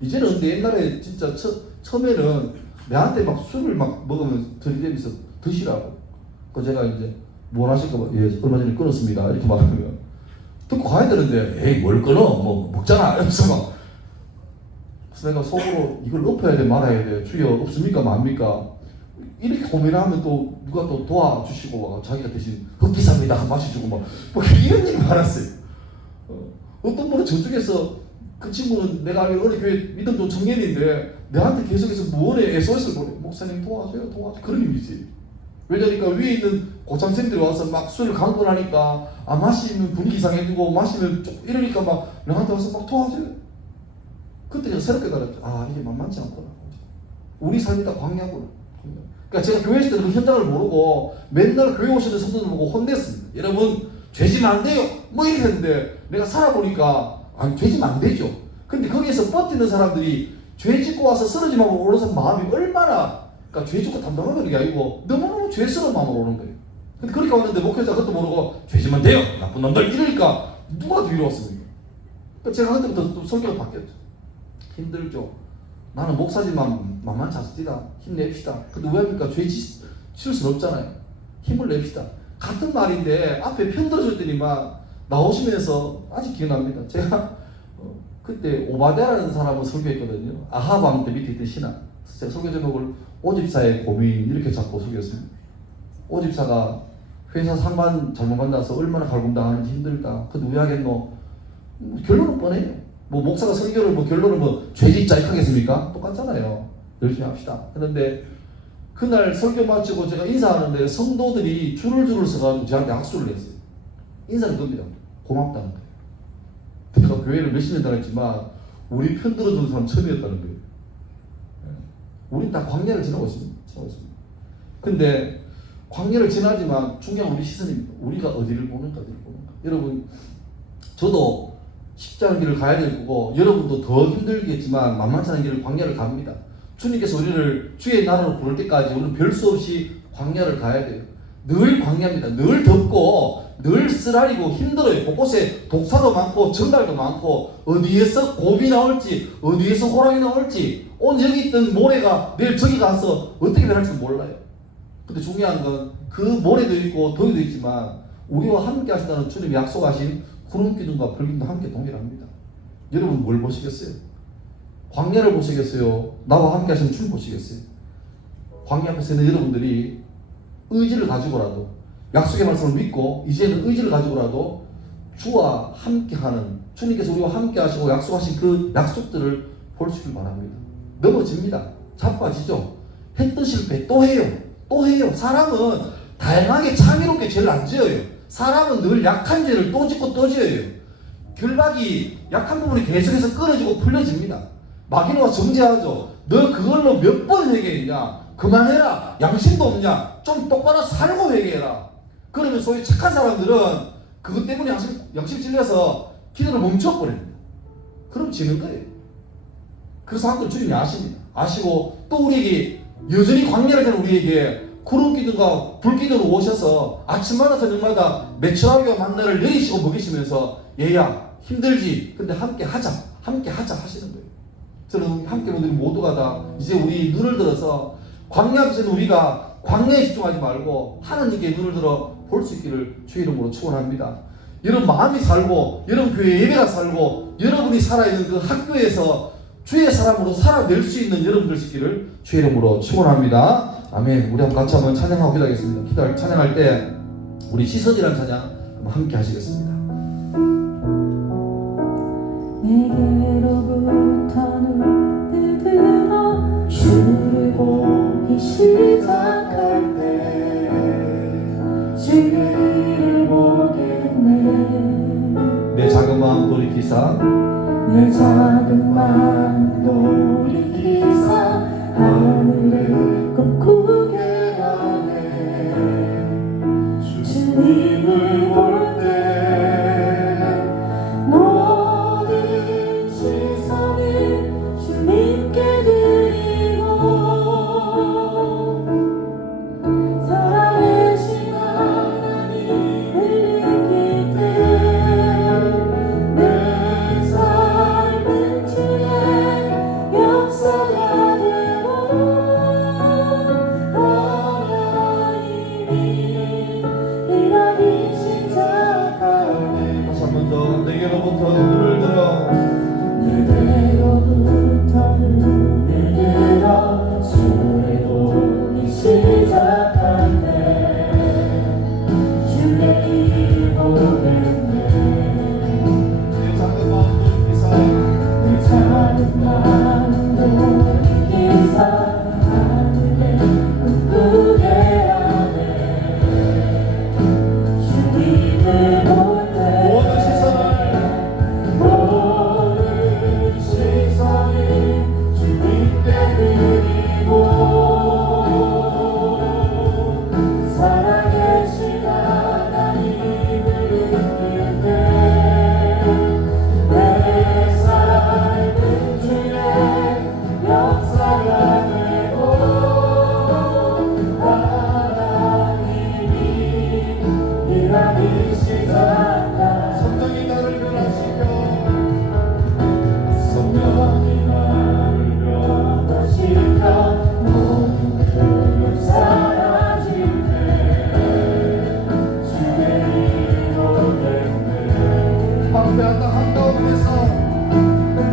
이제는 근데 옛날에 진짜 처음에는 내한테 막 술을 막 먹으면 들이대면서 드시라고. 그 제가 이제 뭘 하실까 봐, 예, 얼마 전에 끊었습니다. 이렇게 말하면 듣고 가야 되는데, 에이, 뭘 끊어? 뭐 먹잖아. 이러면서 막. 그래서 내가 속으로 이걸 엎어야 돼, 말아야 돼. 주여, 없습니까? 맙니까? 이렇게 고민하면 또 누가 또 도와주시고 자기가 대신 흑기사입니다 마셔주고 막 이런 일이 많았어요. 어떤 분은 저쪽에서 그 친구는 내가 알기로 어느 교회 믿음 좋은 청년인데 내한테 계속해서 무언의 SOS를 보내. 목사님 도와줘요, 그런 의미지. 왜냐니까 위에 있는 고참생들이 와서 막 술을 강권하니까 마시면 분위기 이상해지고 마시면 좀 이러니까 막 나한테 와서 막 도와줘요. 그때 제가 새롭게 알았죠. 이게 만만치 않구나. 우리 삶이 다 광야구나. 그러니까 제가 교회 있을 때는 그 현장을 모르고 맨날 교회 오시는 성도들 보고 혼냈습니다. 여러분 죄지면 안 돼요 뭐 이렇게 했는데 내가 살아보니까 죄지면 안 되죠. 근데 거기에서 버티는 사람들이 죄 짓고 와서 쓰러지면 오르서 마음이 얼마나, 그러니까 죄 짓고 담당하는 게 아니고 너무너무 죄스러운 마음으로 오는 거예요. 근데 그렇게 왔는데 목회자가 그것도 모르고 죄지면 돼요 나쁜 놈들 이러니까 누가 더 위로웠습니까? 그러니까 제가 그때부터 또 설교가 바뀌었죠. 힘들죠. 나는 목사지만 만만치 않습니다. 힘냅시다. 근데 왜 합니까? 죄 치울 수는 없잖아요. 힘을 냅시다. 같은 말인데 앞에 편들어줬더니만 나오시면서 아직 기억납니다. 제가 그때 오바댜라는 사람을 설교했거든요. 아하방 때 밑에 있던 신학. 제가 설교 제목을 오집사의 고민 이렇게 잡고 설교했습니다. 오집사가 회사 상관 잘못 만나서 얼마나 갈굼당하는지 힘들다. 근데 왜 하겠노? 결론은 뻔해요. 뭐 목사가 설교를 뭐 결론을 뭐 죄짓자 이렇게 하겠습니까? 똑같잖아요. 열심히 합시다. 그런데 그날 설교 마치고 제가 인사하는데 성도들이 줄을 서가지고 저한테 악수를 했어요. 인사는 겁니다. 고맙다는 거예요. 제가 교회를 몇십 년 다녔지만 우리 편 들어주는 사람 처음이었다는 거예요. 우린 다 광야를 지나고 있습니다. 근데 광야를 지나지만 중요한 우리 시선입니다. 우리가 어디를 보는가. 여러분 저도 쉽지 않은 길을 가야 될 거고 여러분도 더 힘들겠지만 만만치 않은 길을 광야를 갑니다. 주님께서 우리를 주의 나라로 부를 때까지 우리는 별 수 없이 광야를 가야 돼요. 늘 광야입니다. 늘 덥고 늘 쓰라리고 힘들어요. 곳곳에 독사도 많고 정갈도 많고 어디에서 곰이 나올지 어디에서 호랑이 나올지 오늘 여기 있던 모래가 내일 저기 가서 어떻게 변할지 몰라요. 근데 중요한 건 그 모래도 있고 더위도 있지만 우리와 함께 하신다는 주님이 약속하신 구름 기둥과 불기둥도 함께 동일합니다. 여러분 뭘 보시겠어요? 광야를 보시겠어요? 나와 함께 하시는 주님 보시겠어요? 광야 앞에서 있는 여러분들이 의지를 가지고라도 약속의 말씀을 믿고 이제는 의지를 가지고라도 주와 함께하는, 주님께서 우리와 함께 하시고 약속하신 그 약속들을 볼 수 있길 바랍니다. 넘어집니다. 자빠지죠. 했던 실패 또 해요. 사람은 다양하게 창의롭게 죄를 안 지어요. 사람은 늘 약한 죄를 또 짓고 또 지어요. 결박이 약한 부분이 계속해서 끊어지고 풀려집니다. 마귀노가 정죄하죠. 너 그걸로 몇 번 회개했냐? 그만해라. 양심도 없냐? 좀 똑바로 살고 회개해라. 그러면 소위 착한 사람들은 그것 때문에 양심 찔려서 기도를 멈춰버립니다. 그럼 지는 거예요. 그 사람들 주님이 아십니다. 아시고 또 우리에게 여전히 광야를 가는 우리에게 구름 기둥과 불 기둥으로 오셔서 아침마다 저녁마다 메추라기와 만나를 내리시고 먹이시면서 얘야 힘들지. 근데 함께 하자 하시는 거예요. 저는 함께 분들이 모두가 다 이제 우리 눈을 들어서 광야에서는 우리가 광야에 집중하지 말고 하나님께 눈을 들어 볼 수 있기를 주의 이름으로 축원합니다. 여러분 마음이 살고 여러분 교회 예배가 살고 여러분이 살아있는 그 학교에서 주의 사람으로 살아낼 수 있는 여러분들 있기를 주의 이름으로 축원합니다. 아멘. 우리 한번 같이 한번 찬양하고 기도하겠습니다. 찬양할 때 우리 시선이라는 찬양 한번 함께 하시겠습니다. 내게로부터 눈을 들어 주를 보기 시작할 때 주를 보겠네. 내 작은 마음 돌이키사 내 작은 마음 돌이키사 하늘을 꿈꾸게 하네. 주님을 볼 때 모든 시선을 주님께 드리고 살아계신 하나님을 느낄 때 내 삶은 주의 역사가 되고 하나님이 일하기 시작하네. 다시 한 번 더 내게로부터 눈을 들어 내게로부터 눈을 들어 주를 보기 시작할 때 주의 일을 보겠네. 내 작은 마음 돌이키사 내 작은 마음 돌이키사 하늘을 꿈꾸게 하네. 주님을 볼 때 모든 시선을 모든 시선을 주님께 드리고 살아계신 하나님을 느낄 때 내 삶은 주의 역사가 되고 하나님이 일하기 시작하네. 성령이 나를 변화시켜 성령이 나를 변화시켜 모든 흑암 사라질 때 주의 이름 보겠네. 방패한 땅 한가운데서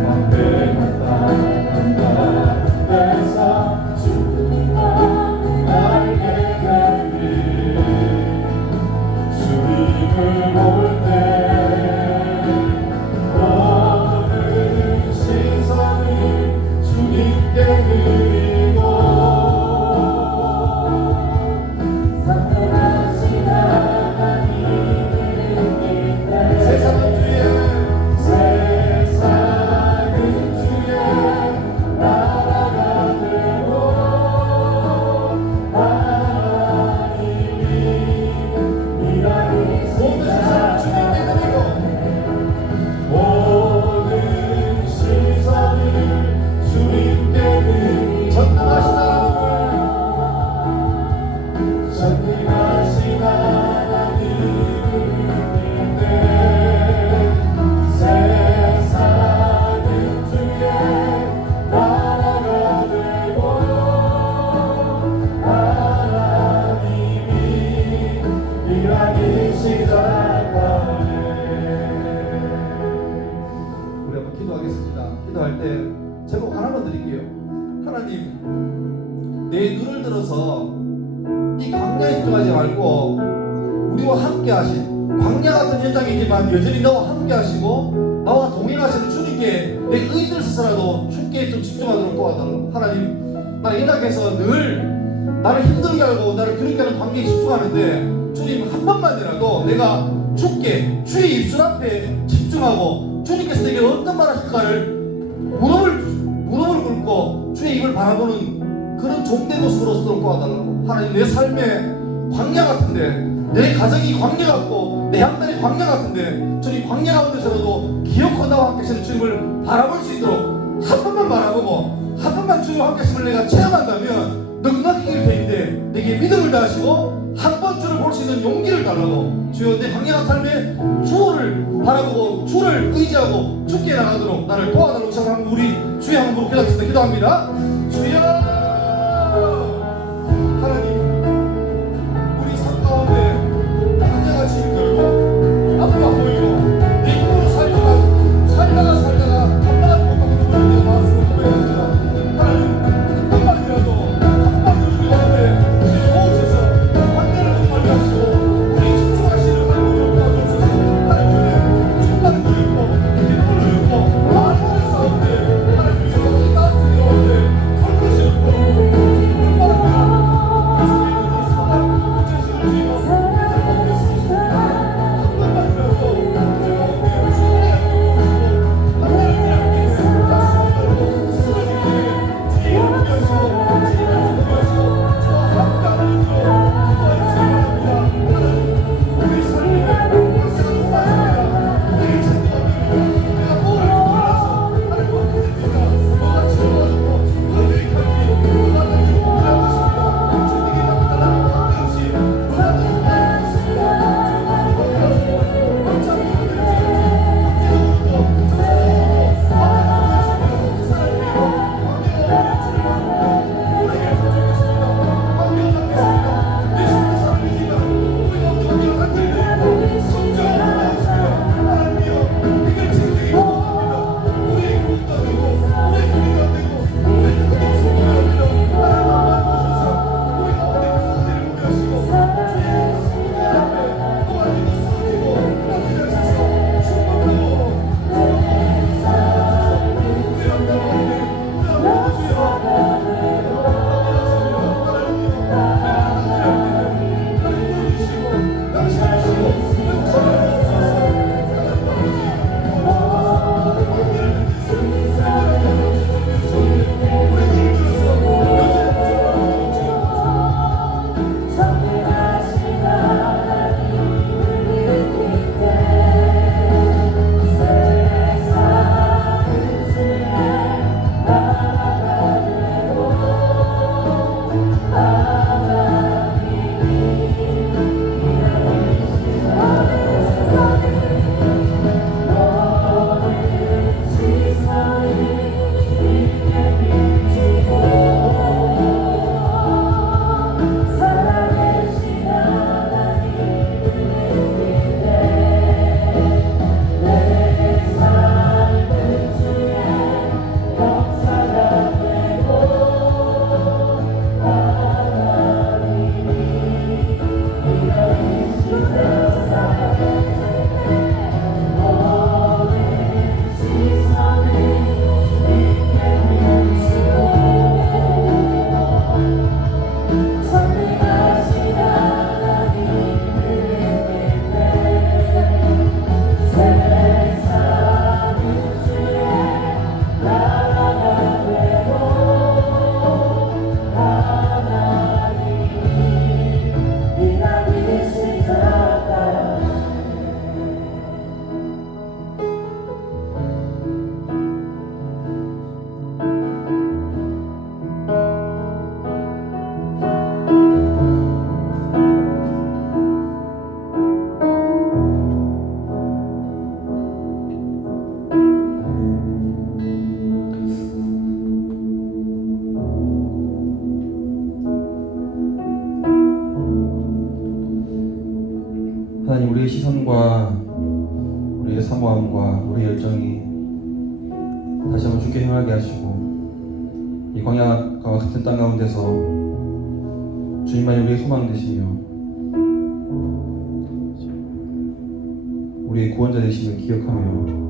방패한 땅 한가운데서 주님만을 알게 되니 주님을 볼 때 모든 시선을 주님께 드리고 선택하신 하나님을 느낄 때 세상은 주의 세상은 주의 나라가 되고 하나님이 일하기 모든 시선을 주님께 드리고 모든 시선을 주님께 드리고 전능하신 하나님을 전능하신 하나님을 느낄 때 세상은 주의 나라가 되고 하나님이 일하기 시작하네. 우리 한번 기도하겠습니다. 기도할 때 제목 하나만 드릴게요. 하나님 내 눈을 들어서 이 광야에 집중하지 말고 우리와 함께 하신 광야 같은 현장이지만 여전히 나와 함께 하시고 나와 동행하시는 주님께 내 의지를 써서라도 주께 좀 집중하도록 도와달라고. 하나님 나는 연약해서 늘 나를 힘들게 하고 나를 그렇게 하는 관계에 집중하는데 주님 한 번만이라도 내가 주께 주의 입술 앞에 집중하고 주님께서 내게 어떤 말 하실까를 무릎을 꿇고 주의 입을 바라보는 그런 종된 모습으로 서도록 도와달라고. 하나님 내 삶에 광야 같은데 내 가정이 광야 같고 내 양날이 광야 같은데 주님 광야 가운데서라도 기어코 나와 함께 하시는 주님을 바라볼 수 있도록 한 번만 바라보고 한 번만 주님과 함께 하심을 내가 체험한다면 넉넉히 길 테인데 내게 믿음을 다하시고 한 번 주를 볼 수 있는 용기를 달라고 주여 내 강렬한 삶에 주를 바라보고 주를 의지하고 주께 나가도록 나를 도와달라고 시작하는 우리 주의 한번 기도하겠습니다. 기도합니다. 주여 하나님 우리 삶 가운데 문제같이 힘들고 아파 보이고 내 힘으로 살다가 감당하지 못하고 누구를 내 마음으로 고백합니다. 하나님 한 번만이라도 우리 가운데 주여 도우셔서 반대를 못 하시고 우리 집중하시는 하나님을 도와주셔서 하나님 죽다는 걸 읽고 기도를 읽고 마음을 싸운데 하나님 따뜻히 가운데 설거지 읽고 기도를 바랍니다. 그래서 이 사랑 제시를 주여 하나님 우리의 시선과 우리의 사모함과 우리의 열정이 다시 한번 주께 향하게 하시고 이 광야와 같은 땅 가운데서 주님만이 우리의 소망 되시며 우리의 구원자 되심을 기억하며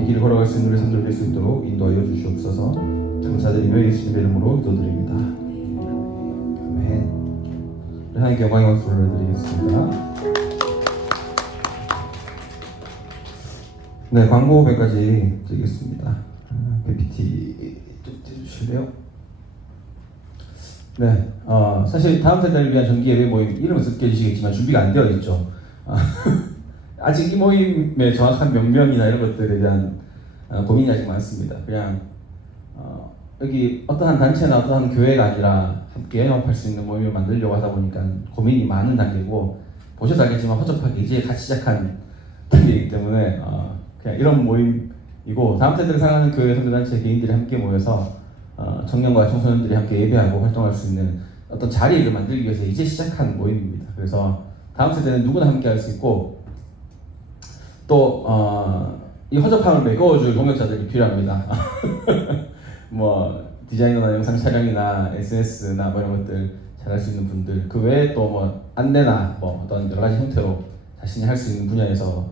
이 길을 걸어갈 수 있는 우리 삶들 될 수 있도록 인도하여 주시옵소서. 감사드리며 예수님의 이름으로 기도드립니다. 아멘. 하나님께 영광의 박수를 올려드리겠습니다. 네, 광고 후배까지 드리겠습니다. PPT 좀 떼주실래요? 네, 사실 다음 달을 위한 정기 예배 모임 이름은 쓰여주시겠지만 준비가 안 되어 있죠. 아직 이 모임의 정확한 명명이나 이런 것들에 대한 고민이 아직 많습니다. 그냥 여기 어떠한 단체나 어떠한 교회가 아니라 함께 영업할 수 있는 모임을 만들려고 하다 보니까 고민이 많은 단계고, 보셔서 알겠지만 허접하게 이제 같이 시작한 단계이기 때문에 그냥 이런 모임이고, 다음 세대를 사랑하는 교회 선교단체 개인들이 함께 모여서 청년과 청소년들이 함께 예배하고 활동할 수 있는 어떤 자리를 만들기 위해서 이제 시작한 모임입니다. 그래서 다음 세대는 누구나 함께 할 수 있고, 또 이 허접함을 메꿔줄 동역자들이 필요합니다. 뭐 디자이너나 영상 촬영이나 SNS나 뭐 이런 것들 잘할 수 있는 분들, 그 외에 또 뭐 안내나 뭐 어떤 여러 가지 형태로 자신이 할 수 있는 분야에서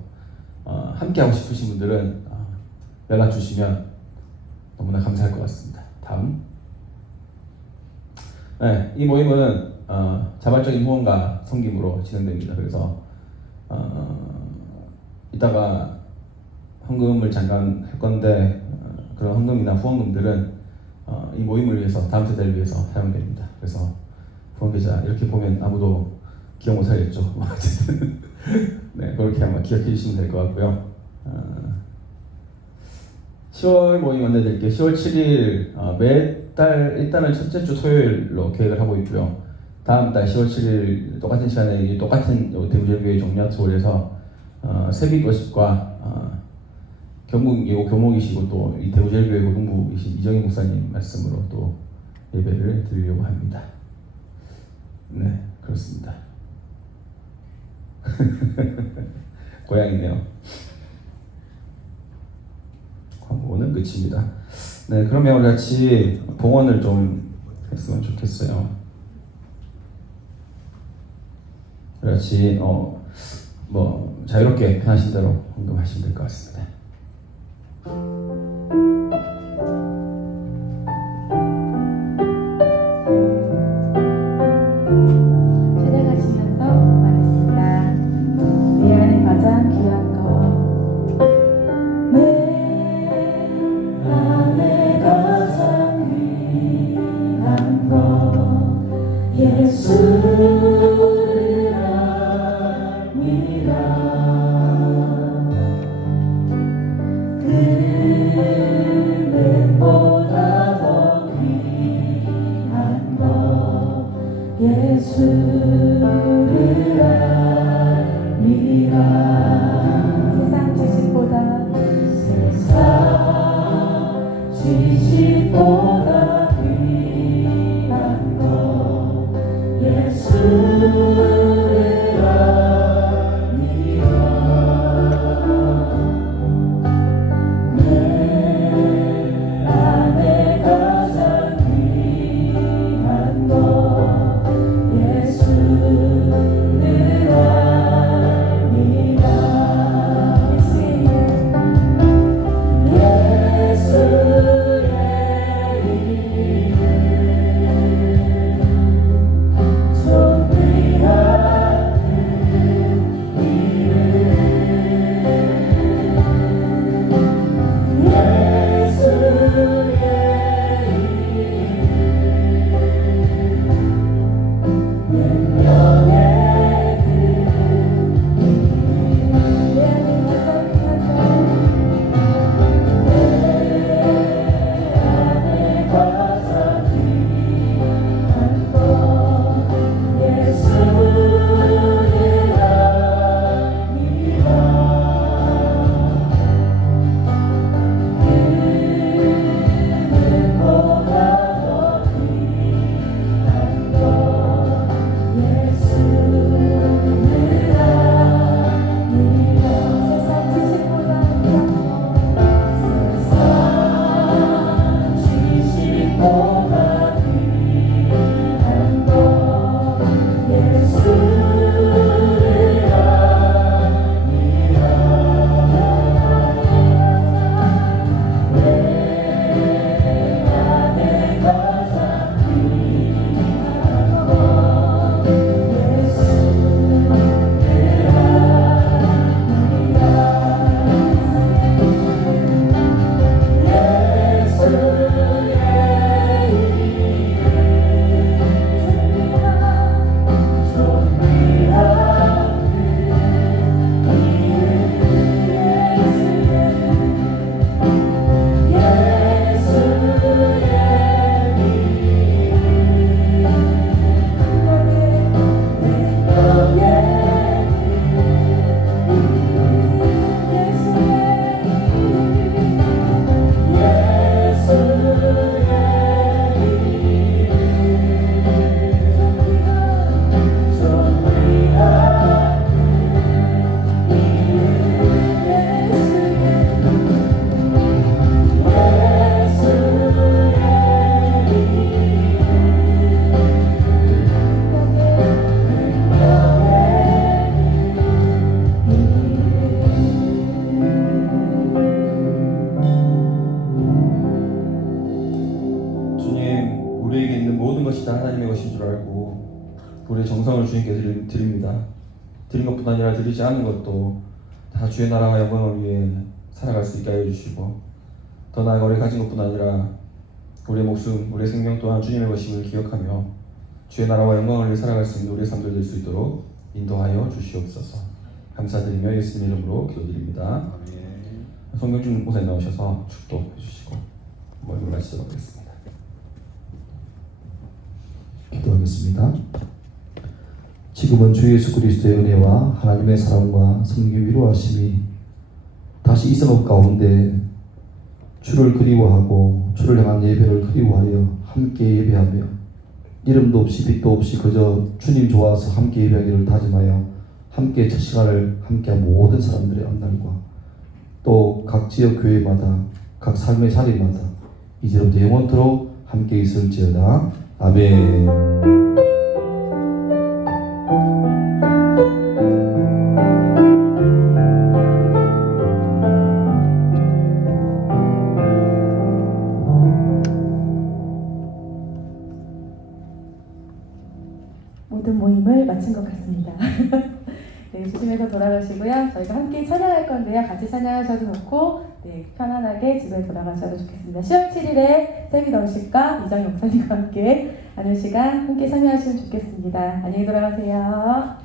함께 하고 싶으신 분들은 연락 주시면 너무나 감사할 것 같습니다. 다음. 네, 이 모임은 자발적인 후원과 섬김으로 진행됩니다. 그래서 이따가 헌금을 잠깐 할 건데, 그런 헌금이나 후원금들은 이 모임을 위해서, 다음 세대를 위해서 사용됩니다. 그래서 후원 계좌 이렇게 보면 아무도 기억 못 하겠죠. 어쨌든 네, 그렇게 한번 기억해 주시면 될 것 같고요. 10월 모임 안내드릴게요. 10월 7일 매달 일단은 첫째 주 토요일로 계획을 하고 있고요. 다음 달 10월 7일 똑같은 시간에 똑같은 대구제일교회 종려트홀에서 세빛 워십과 교목이시고 또 이 대구제일교회 고등부이신 이정희 목사님 말씀으로 또 예배를 드리려고 합니다. 네, 그렇습니다. 고향이네요. 광고는 끝입니다. 네, 그러면 우리 같이 봉헌을 좀 했으면 좋겠어요. 우리 같이 뭐 자유롭게 편하신 대로 헌금하시면 될 것 같습니다. 찾아가시면서 말했습니다. 내 안에 가장 귀한 것, 내 안에 가장 귀한 것 예수를 아니라 우리의 정성을 주님께 드립니다. 드린 것뿐 아니라 드리지 않은 것도 다 주의 나라와 영광을 위해 살아갈 수 있게 하여 주시고, 더 나아가 우리 가진 것뿐 아니라 우리의 목숨, 우리의 생명 또한 주님의 것임을 기억하며 주의 나라와 영광을 위해 살아갈 수 있는 우리의 삶들 될 수 있도록 인도하여 주시옵소서. 감사드리며 예수님 이름으로 기도드립니다. 성경준 목사님 나오셔서 축도해 주시고 모임을 마치도록 하겠습니다. 기도하겠습니다. 지금은 주 예수 그리스도의 은혜와 하나님의 사랑과 성령의 위로하심이 다시 이 성읍 가운데 주를 그리워하고 주를 향한 예배를 그리워하여 함께 예배하며 이름도 없이 빛도 없이 그저 주님 좋아서 함께 예배하기를 다짐하여 함께 첫 시간을 함께한 모든 사람들의 앞날과 또 각 지역 교회마다 각 삶의 자리마다 이제부터 영원토록 함께 있을지어다. 아멘. 모든 모임을 마친 것 같습니다. 네, 조심해서 돌아가시고요. 저희가 함께 찬양할 건데요. 같이 찬양하셔도 좋고, 네, 편안하게 집에 돌아가셔도 좋겠습니다. 10월 7일에 세미덤식과 이정 목사님과 함께 하는 시간 함께 참여하시면 좋겠습니다. 안녕히 돌아가세요.